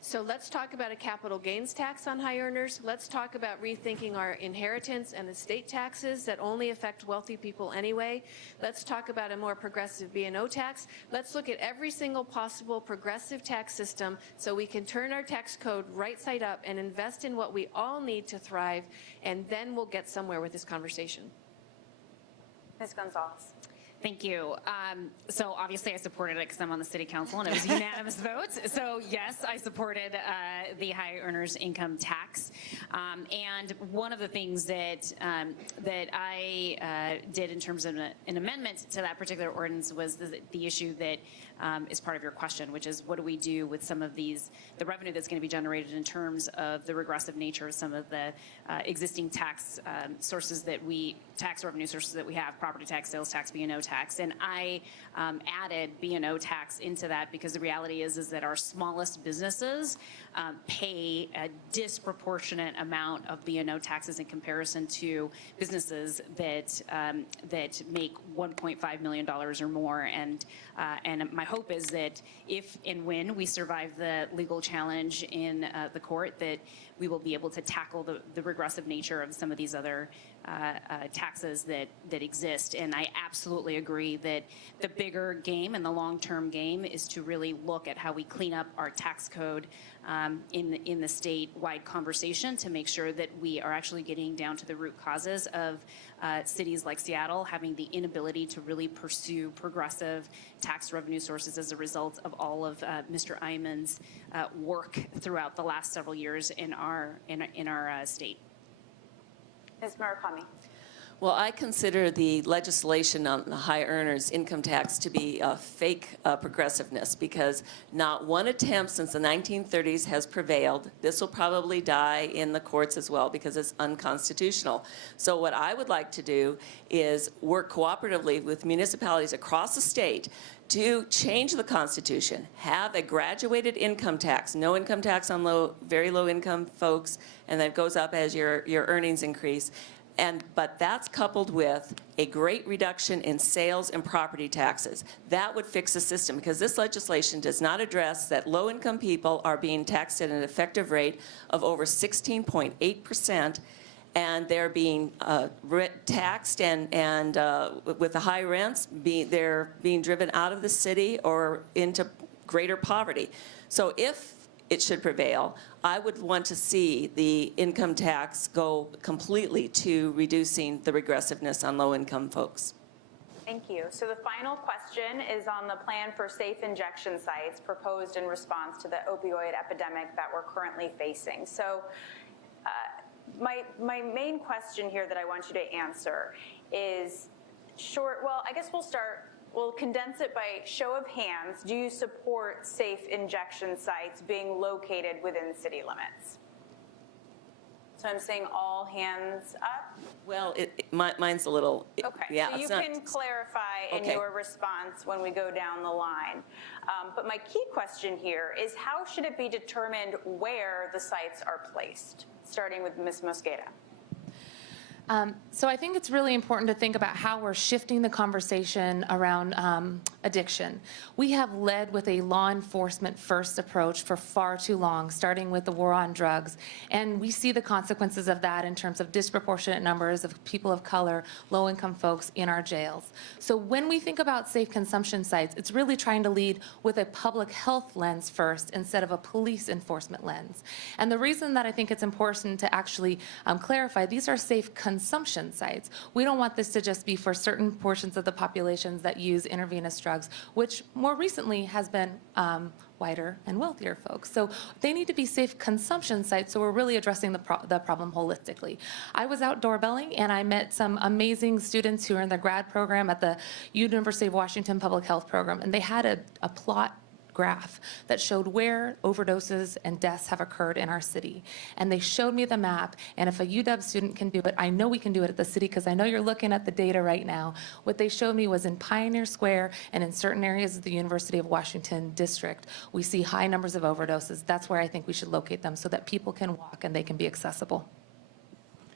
So let's talk about a capital gains tax on high earners. Let's talk about rethinking our inheritance and estate taxes that only affect wealthy people anyway. Let's talk about a more progressive B&O tax. Let's look at every single possible progressive tax system so we can turn our tax code right side up and invest in what we all need to thrive, and then we'll get somewhere with this conversation. Ms. Gonzalez. Thank you. So obviously I supported it because I'm on the city council and it was a unanimous vote. So yes, I supported the high earners income tax. And one of the things that I did in terms of an amendment to that particular ordinance was the issue that is part of your question, which is what do we do with some of the revenue that's going to be generated in terms of the regressive nature of some of the existing tax sources tax revenue sources that we have, property tax, sales tax, B&O tax. And I added B&O tax into that because the reality is that our smallest businesses pay a disproportionate amount of B&O taxes in comparison to businesses that make $1.5 million or more. And my hope is that if and when we survive the legal challenge in the court, that we will be able to tackle the regressive nature of some of these other taxes that exist. And I absolutely agree that the bigger game and the long-term game is to really look at how we clean up our tax code in the statewide conversation to make sure that we are actually getting down to the root causes of cities like Seattle having the inability to really pursue progressive tax revenue sources as a result of all of Mr. Iman's work throughout the last several years in our state. Ms. Murakami. Well, I consider the legislation on the high earners income tax to be a fake progressiveness because not one attempt since the 1930s has prevailed. This will probably die in the courts as well because it's unconstitutional. So what I would like to do is work cooperatively with municipalities across the state to change the Constitution, have a graduated income tax, no income tax on very low income folks, and that goes up as your earnings increase. But that's coupled with a great reduction in sales and property taxes. That would fix the system because this legislation does not address that low-income people are being taxed at an effective rate of over 16.8%, and they're being taxed and with the high rents, they're being driven out of the city or into greater poverty. So if it should prevail, I would want to see the income tax go completely to reducing the regressiveness on low-income folks. Thank you. So the final question is on the plan for safe injection sites proposed in response to the opioid epidemic that we're currently facing. So my main question here that I want you to answer is well, I guess we'll condense it by show of hands. Do you support safe injection sites being located within city limits? So I'm saying all hands up? Well, mine's a little, okay. Yeah, so you can clarify in your response when we go down the line. But my key question here is how should it be determined where the sites are placed? Starting with Ms. Mosqueda. So I think it's really important to think about how we're shifting the conversation around addiction. We have led with a law enforcement first approach for far too long, starting with the war on drugs. And we see the consequences of that in terms of disproportionate numbers of people of color, low-income folks in our jails. So when we think about safe consumption sites, it's really trying to lead with a public health lens first instead of a police enforcement lens. And the reason that I think it's important to actually clarify, these are safe consumption sites. We don't want this to just be for certain portions of the populations that use intravenous drugs, which more recently has been whiter and wealthier folks. So they need to be safe consumption sites, so we're really addressing the problem holistically. I was out doorbelling and I met some amazing students who are in the grad program at the University of Washington Public Health Program, and they had a plot graph that showed where overdoses and deaths have occurred in our city. And they showed me the map, and if a UW student can do it, I know we can do it at the city because I know you're looking at the data right now. What they showed me was in Pioneer Square and in certain areas of the University of Washington district, we see high numbers of overdoses. That's where I think we should locate them so that people can walk and they can be accessible.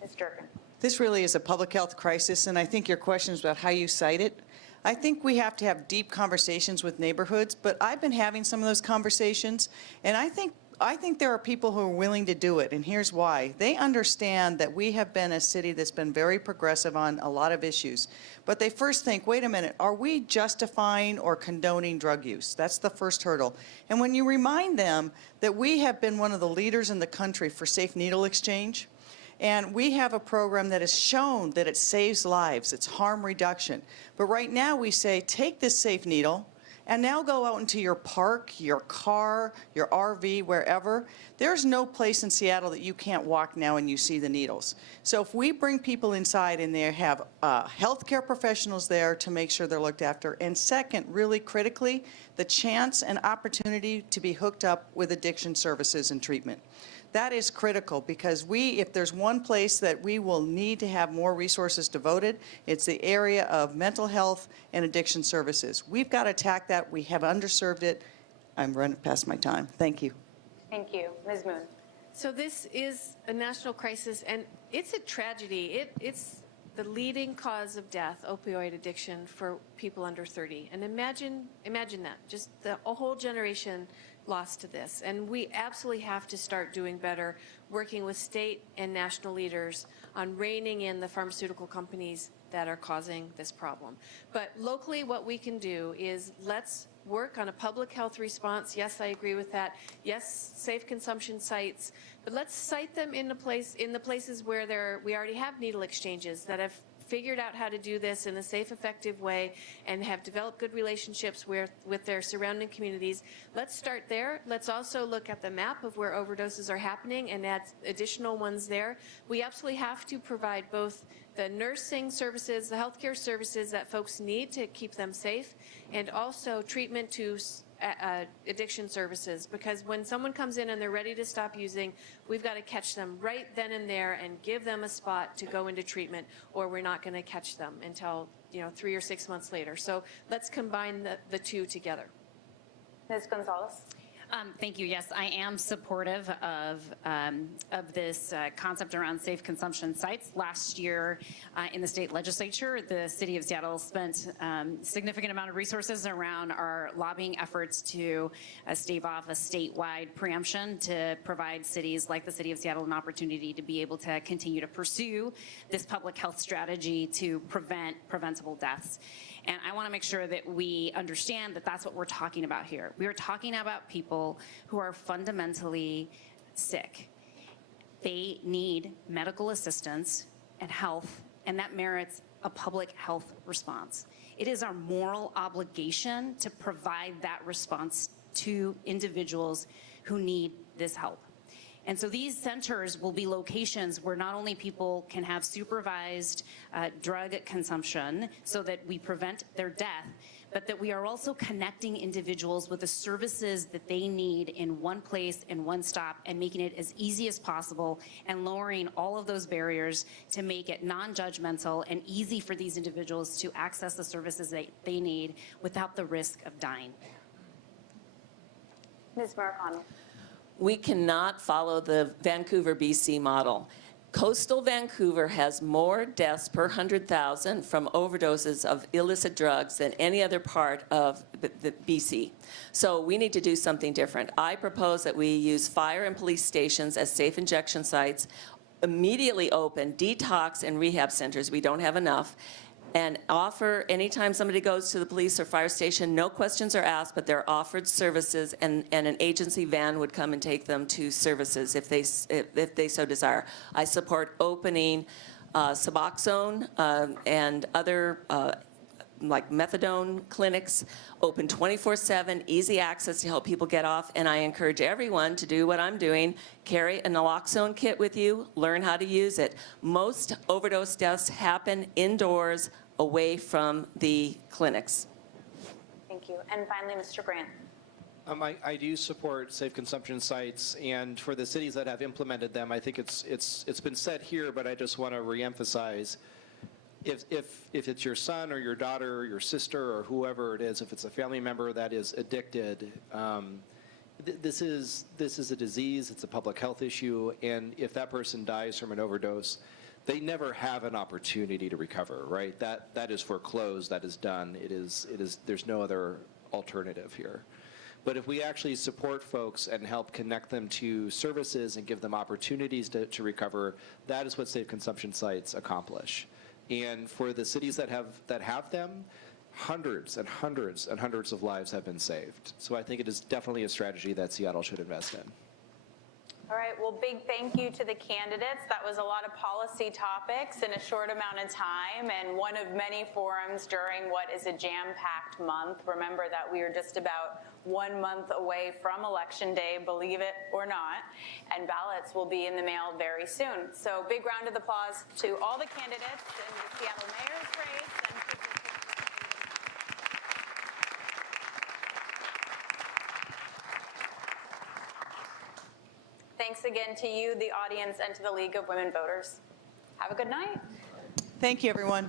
Ms. Durkin. This really is a public health crisis, and I think your question is about how you cite it. I think we have to have deep conversations with neighborhoods, but I've been having some of those conversations, and I think I think there are people who are willing to do it, and here's why. They understand that we have been a city that's been very progressive on a lot of issues. But they first think, wait a minute, are we justifying or condoning drug use? That's the first hurdle. And when you remind them that we have been one of the leaders in the country for safe needle exchange, and we have a program that has shown that it saves lives, it's harm reduction. But right now we say, take this safe needle, and now go out into your park, your car, your RV, wherever. There's no place in Seattle that you can't walk now and you see the needles. So if we bring people inside and they have healthcare professionals there to make sure they're looked after, and second, really critically, the chance and opportunity to be hooked up with addiction services and treatment. That is critical because if there's one place that we will need to have more resources devoted, it's the area of mental health and addiction services. We've got to attack that. We have underserved it. I'm running past my time. Thank you. Thank you. Ms. Moon. So this is a national crisis, and it's a tragedy. It's the leading cause of death, opioid addiction, for people under 30. And imagine that, just a whole generation lost to this. And we absolutely have to start doing better, working with state and national leaders on reining in the pharmaceutical companies that are causing this problem. But locally, what we can do is let's work on a public health response. Yes, I agree with that. Yes, safe consumption sites, but let's site them in the places where we already have needle exchanges that have figured out how to do this in a safe, effective way and have developed good relationships with their surrounding communities. Let's start there. Let's also look at the map of where overdoses are happening and add additional ones there. We absolutely have to provide both the nursing services, the healthcare services that folks need to keep them safe, and also treatment to addiction services, because when someone comes in and they're ready to stop using, we've got to catch them right then and there and give them a spot to go into treatment, or we're not going to catch them until 3 or 6 months later. So let's combine the two together. Ms. Gonzalez. Thank you. Yes, I am supportive of this concept around safe consumption sites. Last year in the state legislature, the city of Seattle spent a significant amount of resources around our lobbying efforts to stave off a statewide preemption to provide cities like the city of Seattle an opportunity to be able to continue to pursue this public health strategy to prevent preventable deaths. And I want to make sure that we understand that that's what we're talking about here. We are talking about people who are fundamentally sick. They need medical assistance and health, and that merits a public health response. It is our moral obligation to provide that response to individuals who need this help. And so these centers will be locations where not only people can have supervised drug consumption so that we prevent their death, but that we are also connecting individuals with the services that they need in one place and one stop, and making it as easy as possible and lowering all of those barriers to make it non-judgmental and easy for these individuals to access the services that they need without the risk of dying. Ms. Murakami. We cannot follow the Vancouver, BC model. Coastal Vancouver has more deaths per 100,000 from overdoses of illicit drugs than any other part of the BC. So we need to do something different. I propose that we use fire and police stations as safe injection sites, immediately open detox and rehab centers, we don't have enough, and offer, anytime somebody goes to the police or fire station, no questions are asked, but they're offered services, and an agency van would come and take them to services if they so desire. I support opening Suboxone and other like methadone clinics, open 24/7, easy access to help people get off, and I encourage everyone to do what I'm doing, carry a naloxone kit with you, learn how to use it. Most overdose deaths happen indoors, away from the clinics. Thank you. And finally, Mr. Grant. I do support safe consumption sites, and for the cities that have implemented them, I think it's been said here, but I just want to reemphasize. If it's your son or your daughter or your sister or whoever it is, if it's a family member that is addicted, this is a disease, it's a public health issue, and if that person dies from an overdose, they never have an opportunity to recover, right? That is foreclosed, that is done. There's no other alternative here. But if we actually support folks and help connect them to services and give them opportunities to recover, that is what safe consumption sites accomplish. And for the cities that have them, hundreds and hundreds and hundreds of lives have been saved. So I think it is definitely a strategy that Seattle should invest in. All right, well, big thank you to the candidates. That was a lot of policy topics in a short amount of time, and one of many forums during what is a jam-packed month. Remember that we are just about 1 month away from Election Day, believe it or not, and ballots will be in the mail very soon. So big round of applause to all the candidates in the Seattle mayor's race. And thanks again to you, the audience, and to the League of Women Voters. Have a good night. Thank you, everyone.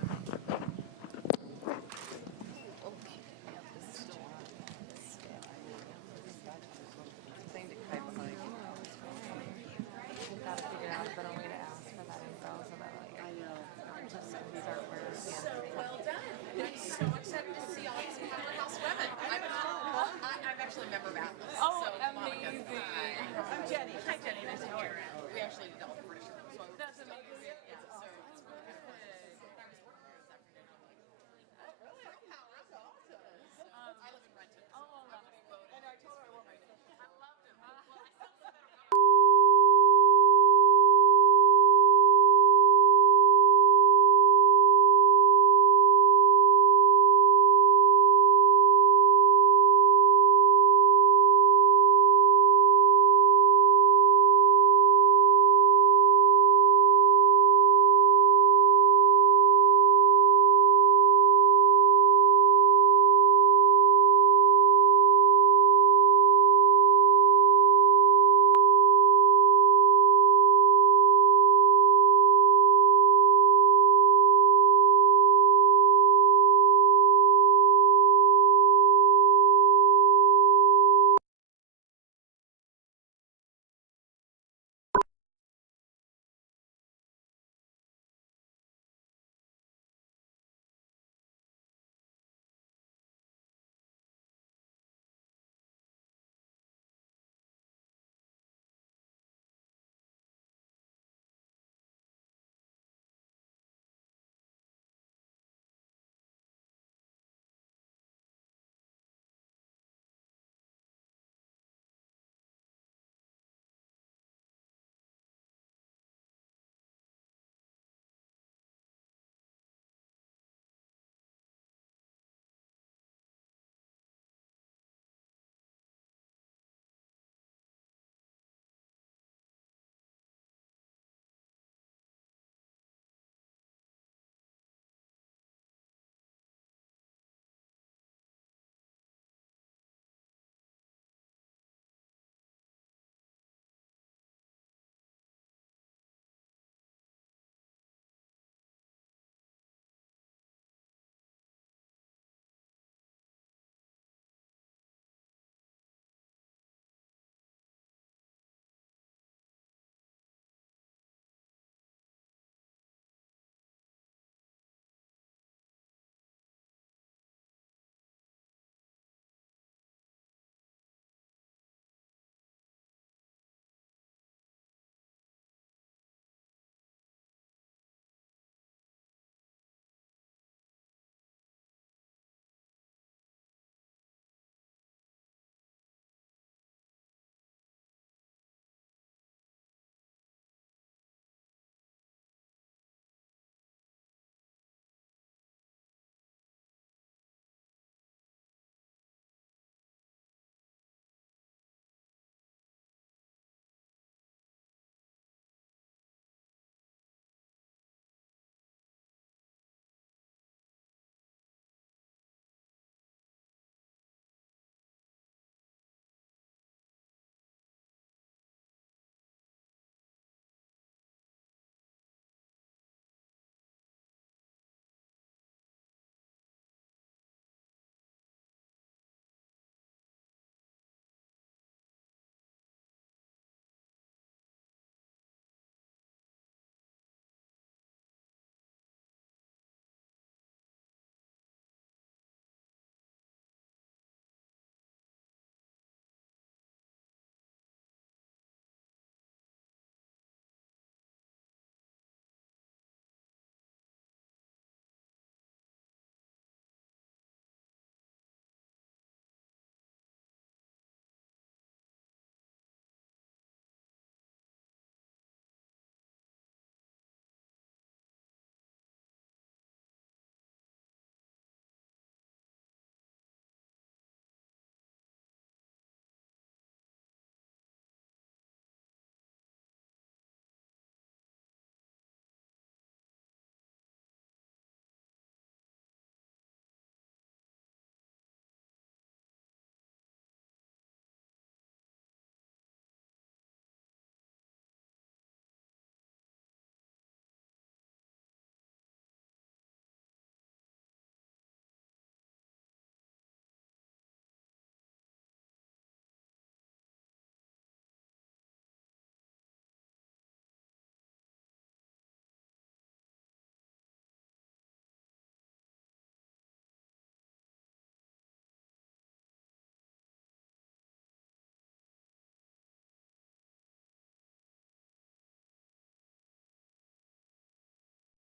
Well done. I'm so excited to see all these powerhouse women. I'm actually a member of Atlas. Oh, so amazing. I'm Jenny. Hi,